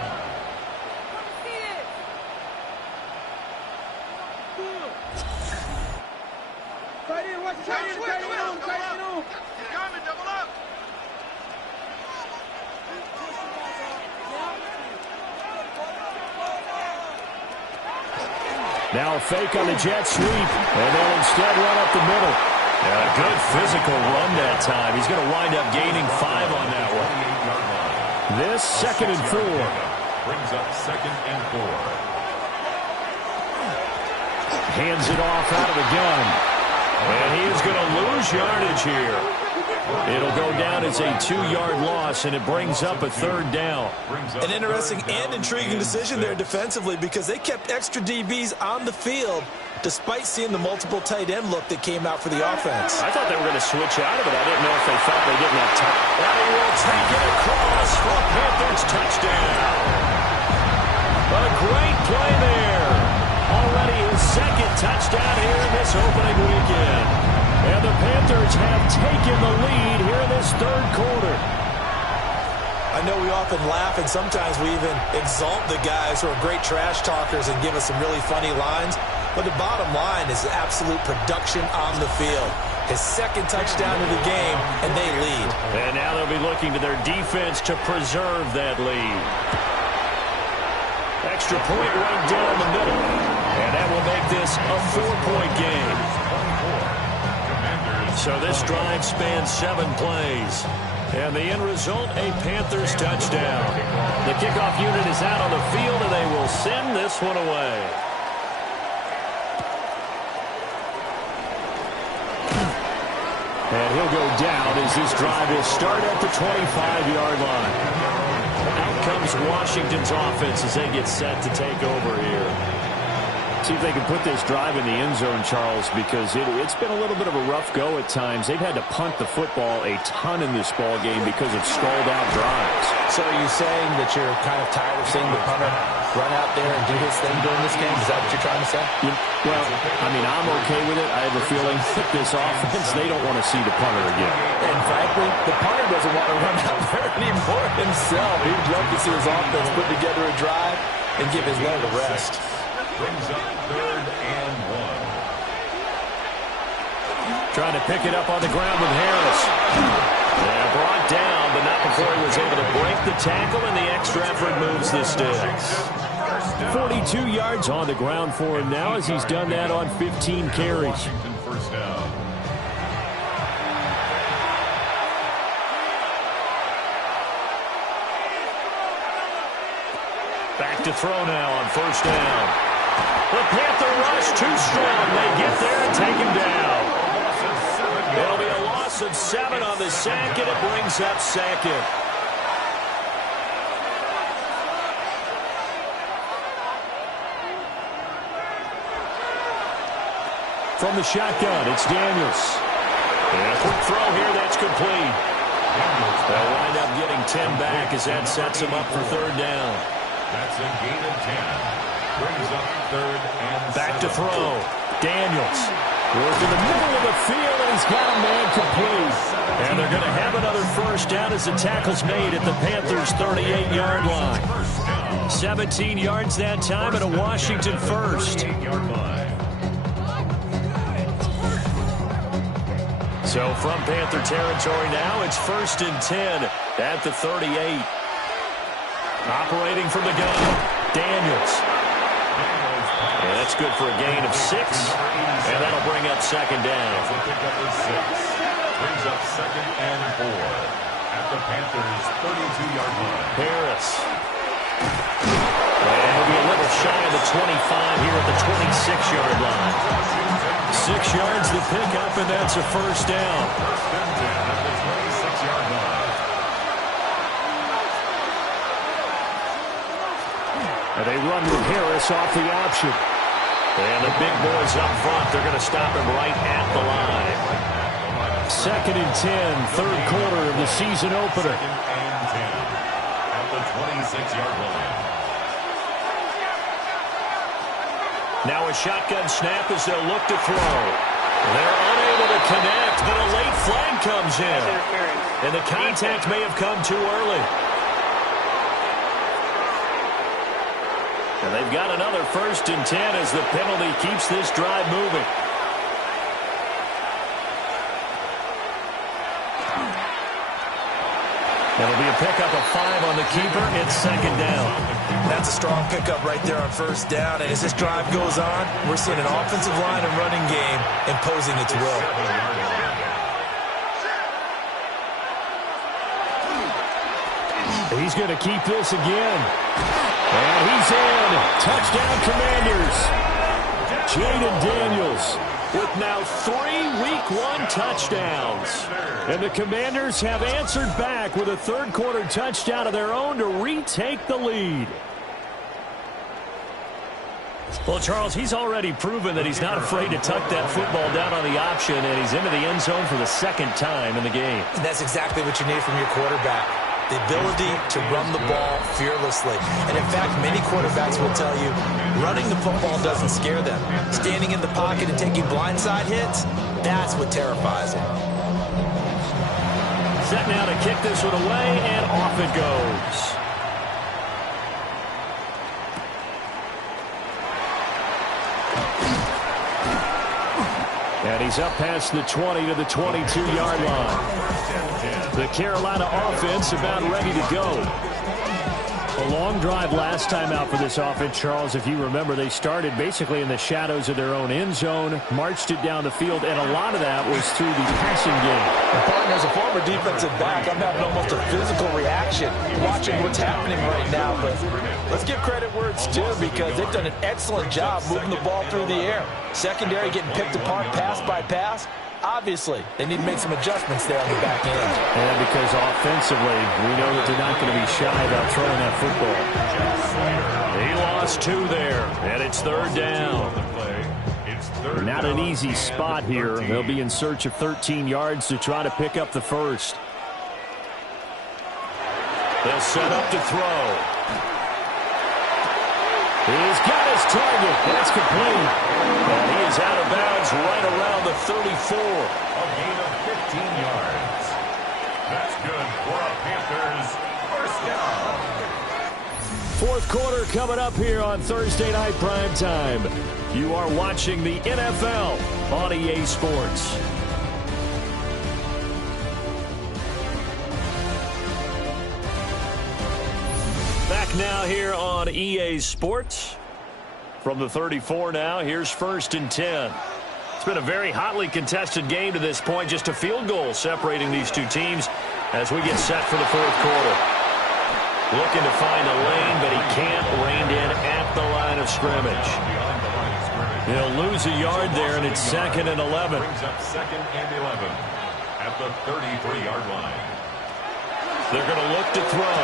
Now a fake on the jet sweep, and they'll instead run up the middle. And a good physical run that time. He's going to wind up gaining 5 on that one. This second and 4. Brings up second and 4. Hands it off out of the gun. And he is going to lose yardage here. It'll go down as a 2-yard loss, and it brings up a third down. An interesting and intriguing decision there defensively because they kept extra DBs on the field despite seeing the multiple tight end look that came out for the offense. I thought they were going to switch out of it. I didn't know if they thought they didn't have time. And he will take it across for a Panthers touchdown. A great play there. Already his second touchdown here in this opening weekend. And the Panthers have taken the lead here in this third quarter. I know we often laugh and sometimes we even exalt the guys who are great trash talkers and give us some really funny lines. But the bottom line is absolute production on the field. His second touchdown of the game, and they lead. And now they'll be looking to their defense to preserve that lead. Extra point right down the middle. And that will make this a 4-point game. So this drive spans 7 plays. And the end result, a Panthers touchdown. The kickoff unit is out on the field, and they will send this one away. And he'll go down as this drive will start at the 25-yard line. Out comes Washington's offense as they get set to take over here. See if they can put this drive in the end zone, Charles, because it's been a little bit of a rough go at times. They've had to punt the football a ton in this ball game because of stalled-out drives. So are you saying that you're kind of tired of seeing the punter run out there and do his thing during this game? Is that what you're trying to say? Well, I mean, I'm okay with it. I have a feeling that this offense, they don't want to see the punter again. And frankly, the punter doesn't want to run out there anymore himself. He'd love to see his offense put together a drive and give his leg a rest. Brings up 3rd and 1. Trying to pick it up on the ground with Harris. Yeah, brought down, but not before he was able to break the tackle, and the extra effort moves the sticks. 42 yards on the ground for him now as he's done that on 15 carries. Washington first down. Back to throw now on first down. The Panther rush too strong. They get there and take him down. It'll be a loss of 7 on the sack, and it brings up 2nd. From the shotgun, it's Daniels. And a quick throw here, that's complete. They'll wind up getting 10 back as that sets him up for 3rd down. That's a gain of 10. Brings up 3rd and Back 7. to throw. Daniels. Work in the middle of the field, and he's got a man complete. And they're going to have another first down as the tackle's made at the Panthers' 38-yard line. 17 yards that time and a Washington first. 38-yard line. So from Panther territory now, it's 1st and 10 at the 38. Operating from the gun, Daniels. And that's good for a gain of 6. And that'll bring up 2nd down. Pick up with 6. Brings up 2nd and 4 at the Panthers' 32-yard line. Harris. And he'll be a little shy of the 25 here at the 26-yard line. 6 yards to pick up, and that's a first down. 1st and 10 at the 26-yard line. And they run with Harris off the option. And the big boys up front, they're going to stop him right at the line. 2nd and 10, 3rd quarter of the season opener. 2nd and 10 at the 26-yard line. Now a shotgun snap as they'll look to throw. They're unable to connect, but a late flag comes in. And the contact may have come too early. And they've got another 1st and 10 as the penalty keeps this drive moving. It'll be a pickup of 5 on the keeper. It's 2nd down. That's a strong pickup right there on 1st down. And as this drive goes on, we're seeing an offensive line and running game imposing its will. He's going to keep this again. And he's in. Touchdown, Commanders. Jaden Daniels with now 3 Week 1 touchdowns. And the Commanders have answered back with a 3rd quarter touchdown of their own to retake the lead. Well, Charles, he's already proven that he's not afraid to tuck that football down on the option, and he's into the end zone for the 2nd time in the game. And that's exactly what you need from your quarterback. The ability to run the ball fearlessly. And in fact, many quarterbacks will tell you running the football doesn't scare them. Standing in the pocket and taking blindside hits, that's what terrifies them. Set now to kick this one away, and off it goes. And he's up past the 20 to the 22-yard line. The Carolina offense about ready to go. A long drive last time out for this offense, Charles. If you remember, they started basically in the shadows of their own end zone, marched it down the field, and a lot of that was through the passing game. Partner, as a former defensive back, I'm having almost a physical reaction watching what's happening right now. But let's give credit where it's due, because they've done an excellent job moving the ball through the air. Secondary getting picked apart pass by pass. Obviously, they need to make some adjustments there on the back end. And because offensively, we know that they're not going to be shy about throwing that football. He lost 2 there, and it's 3rd down. Not an easy spot here. They'll be in search of 13 yards to try to pick up the first. They'll set up to throw. He's got his target. That's complete. And he is out of bounds right around the 34. A gain of 15 yards. That's good for a Panthers first down. 4th quarter coming up here on Thursday Night Prime Time. You are watching the NFL on EA Sports. Back now here on EA Sports. From the 34 now, here's 1st and 10. It's been a very hotly contested game to this point. Just a field goal separating these two teams as we get set for the 4th quarter. Looking to find a lane, but he can't. Reined in at the line of scrimmage. He'll lose a yard there, and it's 2nd and 11. Brings up 2nd and 11 at the 33-yard line. They're going to look to throw.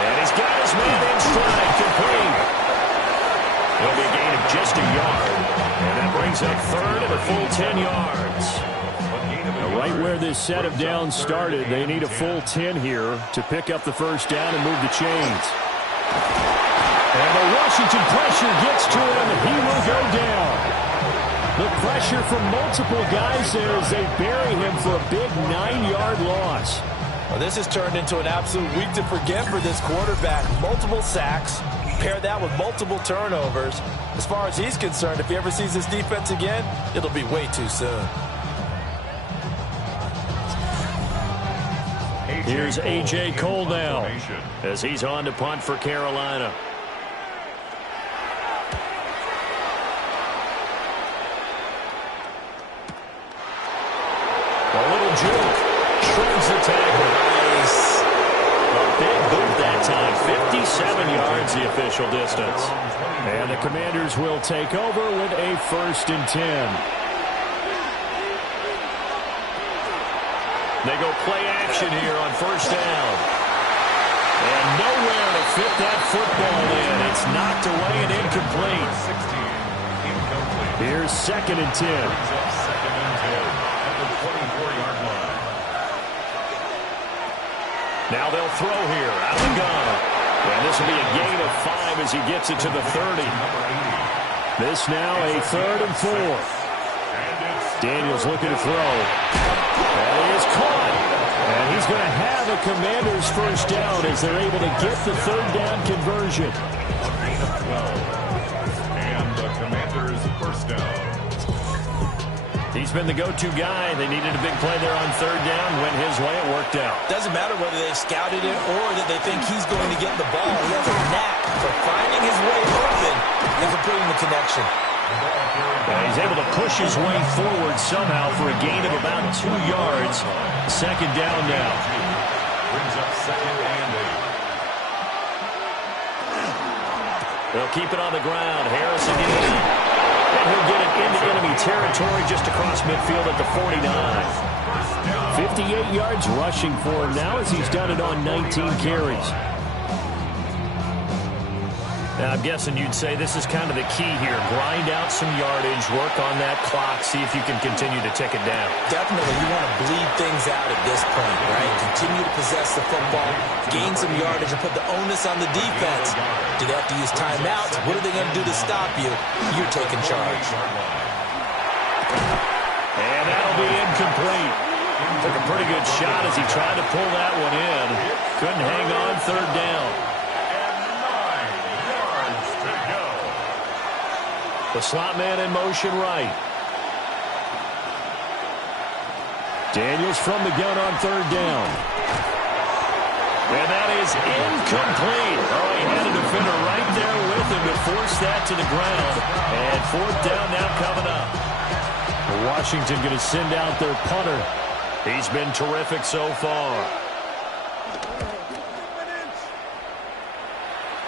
And he's got his man in stride, complete. It'll be a gain of just a yard. And that brings up 3rd and a full 10 yards. Now, right where this set of downs started, they need a full 10 here to pick up the first down and move the chains. And the Washington pressure gets to him, and he will go down. The pressure from multiple guys there as they bury him for a big 9-yard loss. Well, this has turned into an absolute week to forget for this quarterback. Multiple sacks, pair that with multiple turnovers. As far as he's concerned, if he ever sees this defense again, it'll be way too soon. Here's A.J. Cole now as he's on to punt for Carolina. A little juke. Shreds the tackle. Nice. A big boot that time. 57 yards the official distance. And the Commanders will take over with a 1st and 10. They go play action here on 1st down. And nowhere to fit that football in. It's knocked away and incomplete. Here's 2nd and 10. 2nd and 10 at the 24-yard line. Now they'll throw here out of the gun. And this will be a gain of 5 as he gets it to the 30. This now a 3rd and 4. Daniels looking to throw. And he is caught. And he's going to have a Commanders first down as they're able to get the 3rd down conversion. A gain of 12. And the Commanders first down. He's been the go-to guy. They needed a big play there on 3rd down. Went his way. It worked out. Doesn't matter whether they scouted it or that they think he's going to get the ball. He has a knack for finding his way open and completing the connection. And he's able to push his way forward somehow for a gain of about 2 yards. 2nd down now. Brings up 2nd and 8. They'll keep it on the ground. Harris again. And he'll get it into enemy territory just across midfield at the 49. 58 yards rushing for him now as he's done it on 19 carries. Now, I'm guessing you'd say this is kind of the key here. Grind out some yardage, work on that clock, see if you can continue to tick it down. Definitely, you want to bleed things out at this point, right? Continue to possess the football, gain some yardage, and put the onus on the defense. Do they have to use timeouts? What are they going to do to stop you? You're taking charge. And that'll be incomplete. Took a pretty good shot as he tried to pull that one in. Couldn't hang on 3rd down. The slot man in motion right. Daniels from the gun on 3rd down. And that is incomplete. Oh, he had a defender right there with him to force that to the ground. And 4th down now coming up. Washington going to send out their punter. He's been terrific so far.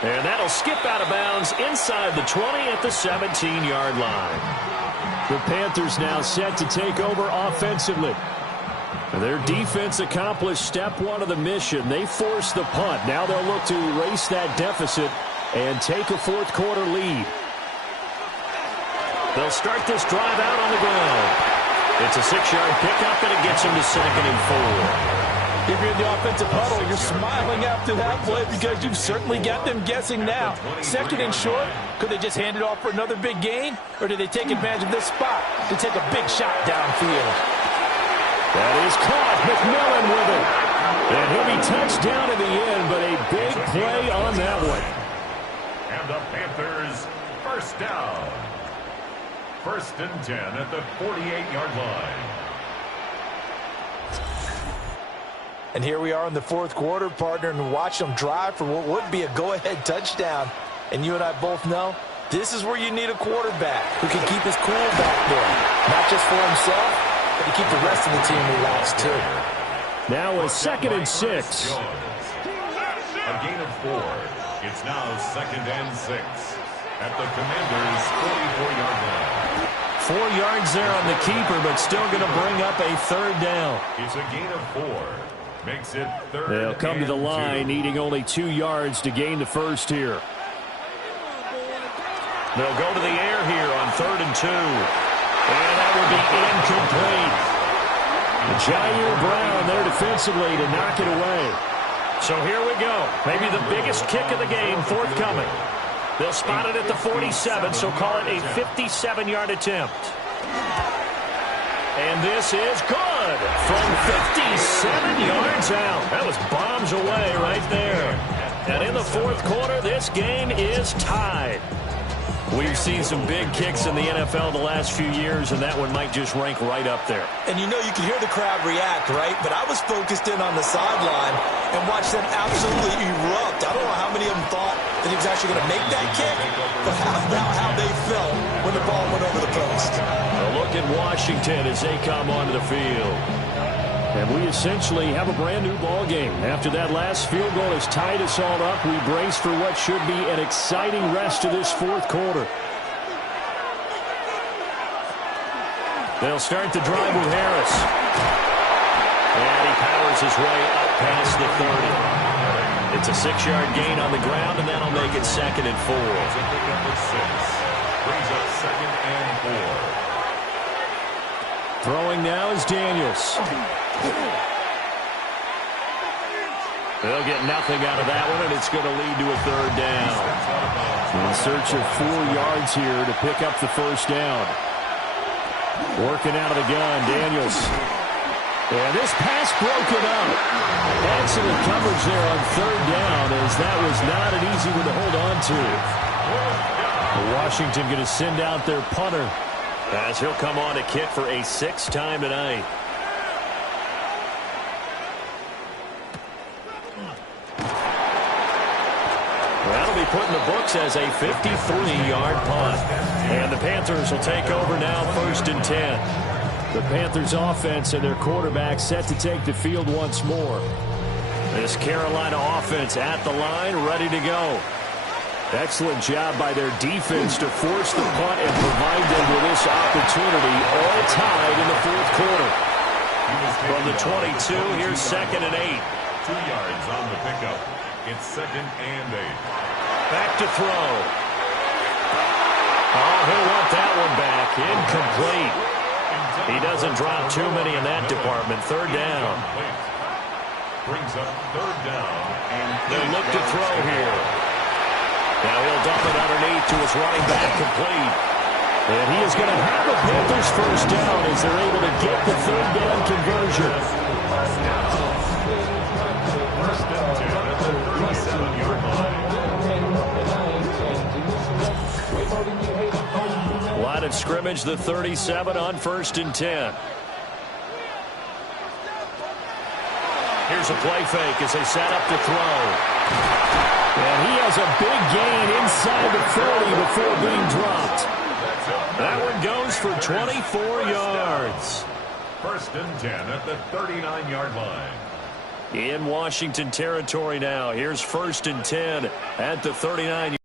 And that'll skip out of bounds inside the 20 at the 17-yard line. The Panthers now set to take over offensively. Their defense accomplished step one of the mission. They forced the punt. Now they'll look to erase that deficit and take a fourth quarter lead. They'll start this drive out on the ground. It's a 6-yard pickup, and it gets them to 2nd and 4. If you're in the offensive huddle, you're smiling after that play because you've certainly got them guessing now. 2nd and short, could they just hand it off for another big gain? Or do they take advantage of this spot to take a big shot downfield? That is caught. McMillan with it. And he'll be touched down in the end, but a big play on that one. And the Panthers, first down. 1st and 10 at the 48-yard line. And here we are in the fourth quarter, partner, and watch them drive for what would be a go-ahead touchdown. And you and I both know this is where you need a quarterback who can keep his cool back there. Not just for himself, but to keep the rest of the team relaxed, too. Now a 2nd and 6. A gain of 4. It's now 2nd and 6 at the Commanders' 44-yard line. 4 yards there on the keeper, but still going to bring up a 3rd down. It's a gain of 4. Makes it 3rd. They'll come to the line, 2. needing only 2 yards to gain the first here. They'll go to the air here on 3rd and 2. And that would be incomplete. Jair Brown there defensively to knock it away. So here we go. Maybe the biggest kick of the game forthcoming. They'll spot it at the 47, so call it a 57-yard attempt. And this is good from 57 yards out. That was bombs away right there. And in the fourth quarter, this game is tied. We've seen some big kicks in the NFL the last few years, and that one might just rank right up there. And you know you can hear the crowd react, right? But I was focused in on the sideline and watched them absolutely erupt. I don't know how many of them thought that he was actually going to make that kick, but how about how they felt when the ball went over the post. A look at Washington as they come onto the field. And we essentially have a brand-new ball game. After that last field goal has tied us all up, we brace for what should be an exciting rest of this fourth quarter. They'll start the drive with Harris. And he powers his way up past the 30. It's a 6-yard gain on the ground, and that'll make it 2nd and 4. Brings up 2nd and 4. Throwing now is Daniels. They'll get nothing out of that one, and it's going to lead to a 3rd down. In search of 4 yards here to pick up the first down. Working out of the gun, Daniels. And this pass broken up. Excellent coverage there on 3rd down, as that was not an easy one to hold on to. Washington going to send out their punter, as he'll come on to kick for a 6th time tonight. That'll be put in the books as a 53-yard punt. And the Panthers will take over now, 1st and 10. The Panthers offense and their quarterback set to take the field once more. This Carolina offense at the line, ready to go. Excellent job by their defense to force the punt and provide them with this opportunity, all tied in the fourth quarter. From the 22, here's 2nd and 8. 2 yards on the pickup. It's 2nd and 8. Back to throw. Oh, he'll want that one back. Incomplete. He doesn't drop too many in that department. 3rd down. Brings up 3rd down. And they'll look to throw here. Now he'll dump it underneath to his running back, complete. And he is going to have the Panthers first down as they're able to get the 3rd down conversion. First and 10 at the 37-yard line. Line of scrimmage, the 37 on 1st and 10. Here's a play fake as they set up to throw. And he has a big gain inside the 30 before being dropped. That one goes for 24 yards. 1st and 10 at the 39-yard line. In Washington territory now. Here's 1st and 10 at the 39.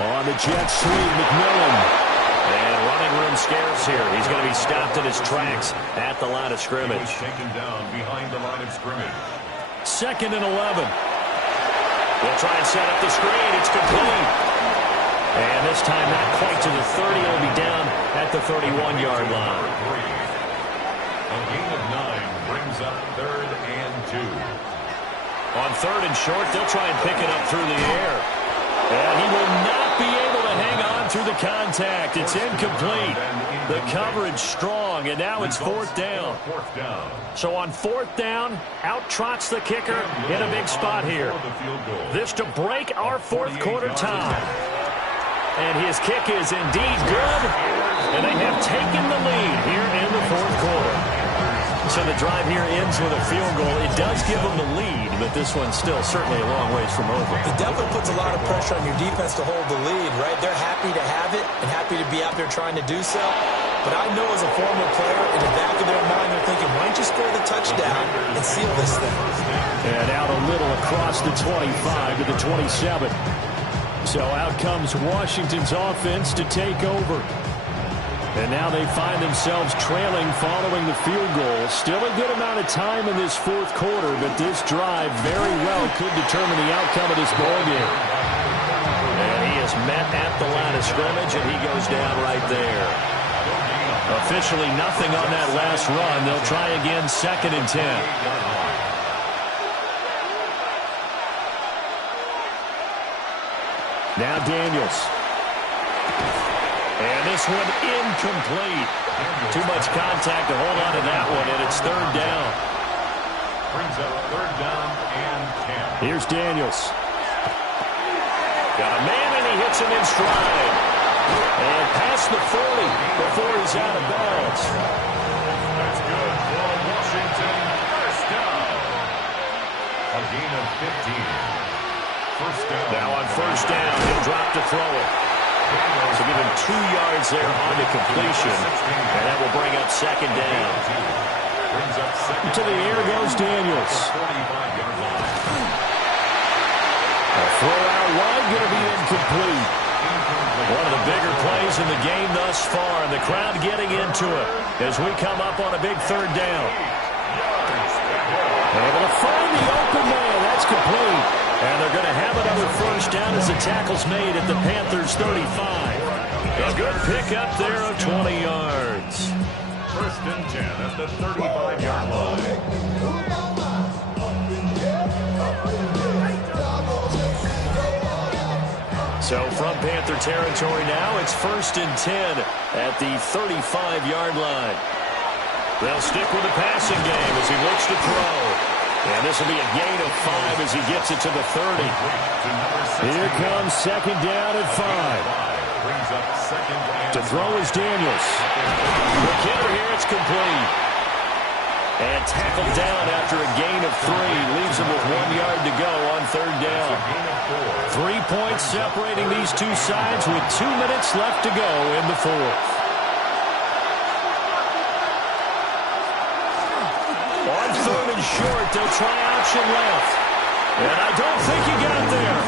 On the jet sweep, McMillan. And running room scarce here. He's going to be stopped in his tracks at the line of scrimmage. Taken down behind the line of scrimmage. 2nd and 11. They'll try and set up the screen. It's complete. And this time not quite to the 30. It'll be down at the 31-yard line. A gain of 9 brings up 3rd and 2. On 3rd and short, they'll try and pick it up through the air. And he will not be able to hang on through the contact. It's incomplete. The coverage strong, and now it's 4th down. So on 4th down, out trots the kicker in a big spot here. This to break our 4th quarter tie. And his kick is indeed good, and they have taken the lead here in the 4th quarter. So the drive here ends with a field goal. It does give them the lead, but this one's still certainly a long ways from over. It definitely puts a lot of pressure on your defense to hold the lead, right? They're happy to have it and happy to be out there trying to do so. But I know as a former player, in the back of their mind, they're thinking, why don't you score the touchdown and seal this thing? And out a little across the 25 to the 27. So out comes Washington's offense to take over. And now they find themselves trailing following the field goal. Still a good amount of time in this 4th quarter, but this drive very well could determine the outcome of this ball game. And he is met at the line of scrimmage, and he goes down right there. Officially nothing on that last run. They'll try again 2nd and 10. Now Daniels. And this one incomplete. Too much contact to hold on to that one, and it's 3rd down. Brings up 3rd down and 10. Here's Daniels. Got a man, and he hits him in stride. And past the 40 before he's out of bounds. That's good for Washington. 1st down. A gain of 15. 1st down. Now on 1st down, he'll drop to throw it. So give him 2 yards there on the completion. And that will bring up 2nd down. To the air goes Daniels. A throw out wide, going to be incomplete. One of the bigger plays in the game thus far, and the crowd getting into it as we come up on a big 3rd down. Able to find the open man. That's complete. And they're going to have another 1st down as the tackle's made at the Panthers' 35. A good pickup there of 20 yards. 1st and 10 at the 35-yard line. So from Panther territory now, it's 1st and 10 at the 35-yard line. They'll stick with the passing game as he looks to throw. And this will be a gain of 5 as he gets it to the 30. Here comes 2nd down at 5. To throw is Daniels. The killer here, it's complete. And tackled down after a gain of 3. Leaves him with 1 yard to go on 3rd down. 3 points separating these two sides with 2 minutes left to go in the 4th. On 3rd and short, they'll try option left. And I don't think he got there.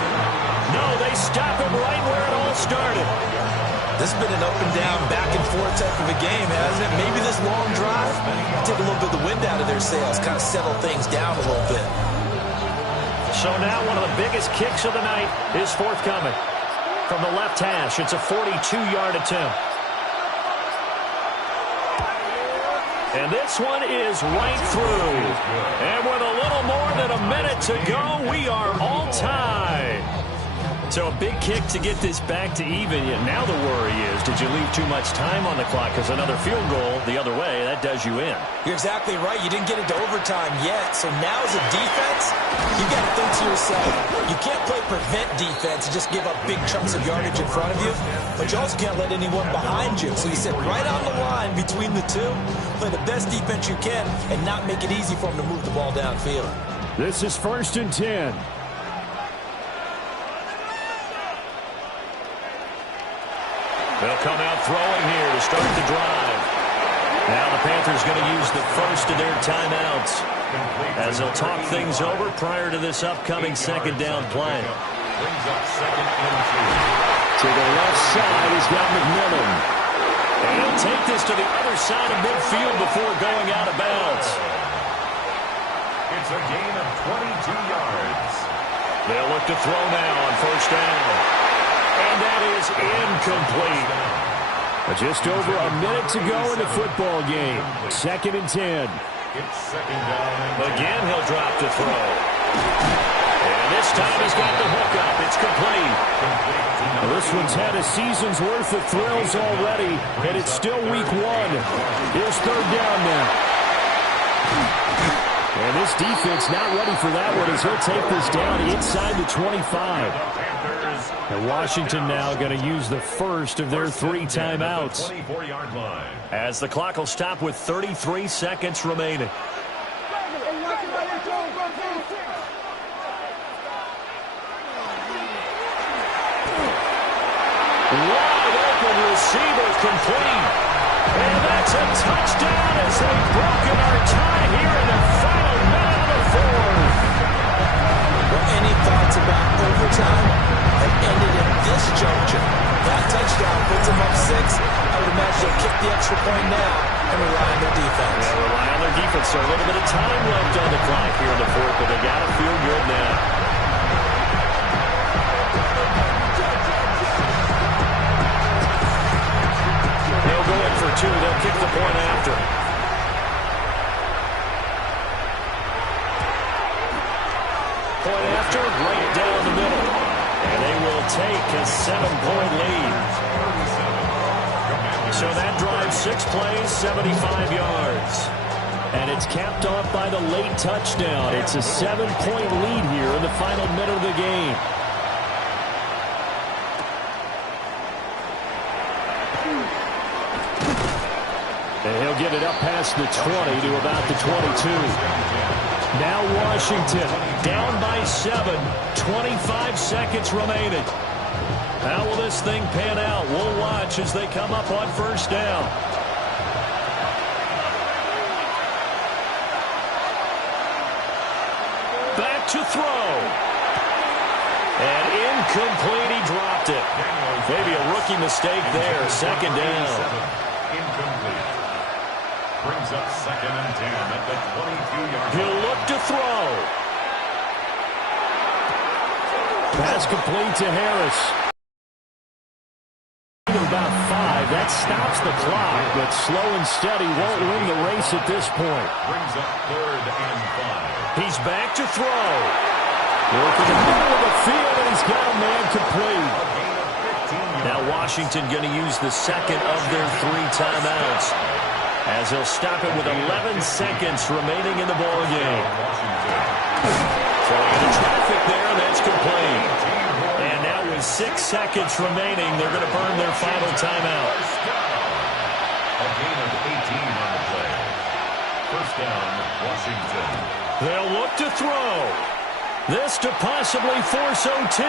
No, they stop him right where it all started. This has been an up and down, back and forth type of a game, hasn't it? Maybe this long drive take a little bit of the wind out of their sails, kind of settle things down a little bit. So now one of the biggest kicks of the night is forthcoming. From the left hash, it's a 42-yard attempt. And this one is right through. And with a little more than a minute to go, we are all tied. So a big kick to get this back to even. Now the worry is, did you leave too much time on the clock? Because another field goal the other way, that does you in. You're exactly right. You didn't get into overtime yet. So now as a defense, you got to think to yourself, you can't play prevent defense and just give up big chunks of yardage in front of you. But you also can't let anyone behind you. So you sit right on the line between the two, play the best defense you can, and not make it easy for them to move the ball downfield. This is 1st and 10. They'll come out throwing here to start the drive. Now the Panthers going to use the first of their timeouts as they'll talk things over prior to this upcoming 2nd down play. Brings up 2nd and 2. To the left side, he's got McMillan. And he'll take this to the other side of midfield before going out of bounds. It's a gain of 22 yards. They'll look to throw now on first down. And that is incomplete. Just over a minute to go in the football game. 2nd and 10. It's 2nd down. Again, he'll drop to throw. And this time he's got the hook up. It's complete. Well, this one's had a season's worth of thrills already, and it's still week 1. Here's 3rd down now. And this defense not ready for that one as he'll take this down inside the 25. And Washington now going to use the first of their 3 timeouts. 24-yard line. As the clock will stop with 33 seconds remaining. Wide open receiver complete. And that's a touchdown as they've broken our tie here in the final minute of the 4th. Well, any thoughts about overtime have ended at this juncture. That touchdown puts them up 6. I would imagine they'll kick the extra point now and rely on their defense. Yeah, rely on their defense. So a little bit of time left on the clock here in the 4th, but they got to feel good now. They'll go in for 2. They'll kick the point after. Point after, right down the middle. And they will take a 7-point lead. So that drives 6 plays, 75 yards. And it's capped off by the late touchdown. It's a 7-point lead here in the final minute of the game. And he'll get it up past the 20 to about the 22. Now Washington down by 7, 25 seconds remaining. How will this thing pan out? We'll watch as they come up on first down. Back to throw. And incomplete, he dropped it. Maybe a rookie mistake there, 2nd down. Incomplete. Brings up 2nd and 10 at the 22-yard line. He'll look to throw. Pass complete to Harris. About 5. That stops the clock, but slow and steady won't win the race at this point. Brings up 3rd and 5. He's back to throw. Working the middle of the field, and he's got a man complete. Now Washington going to use the 2nd of their 3 timeouts, as he'll stop it with 11 seconds remaining in the ballgame. Throwing into traffic there, that's complete. And now with 6 seconds remaining, they're going to burn their final timeout. A gain of 18 on the play. First down, Washington. They'll look to throw. This to possibly force OT.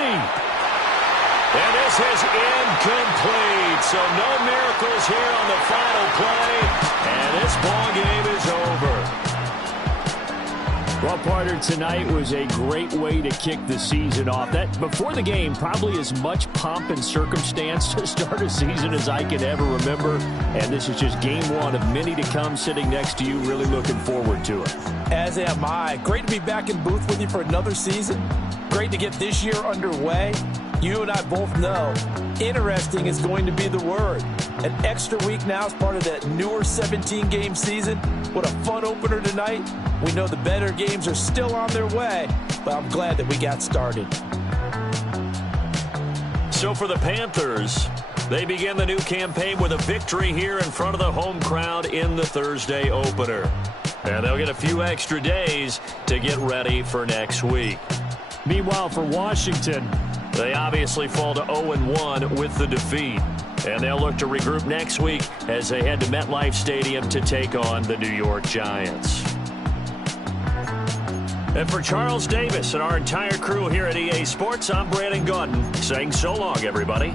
And this is incomplete. So no miracles here on the final play. And this ball game is over. Well, partner, tonight was a great way to kick the season off. That before the game, probably as much pomp and circumstance to start a season as I can ever remember. And this is just game 1 of many to come. Sitting next to you, really looking forward to it. As am I. Great to be back in booth with you for another season. Great to get this year underway. You and I both know interesting is going to be the word. An extra week now as part of that newer 17-game season. What a fun opener tonight. We know the better games are still on their way, but I'm glad that we got started. So for the Panthers, they begin the new campaign with a victory here in front of the home crowd in the Thursday opener. And they'll get a few extra days to get ready for next week. Meanwhile, for Washington, they obviously fall to 0-1 with the defeat. And they'll look to regroup next week as they head to MetLife Stadium to take on the New York Giants. And for Charles Davis and our entire crew here at EA Sports, I'm Brandon Gaudin saying so long, everybody.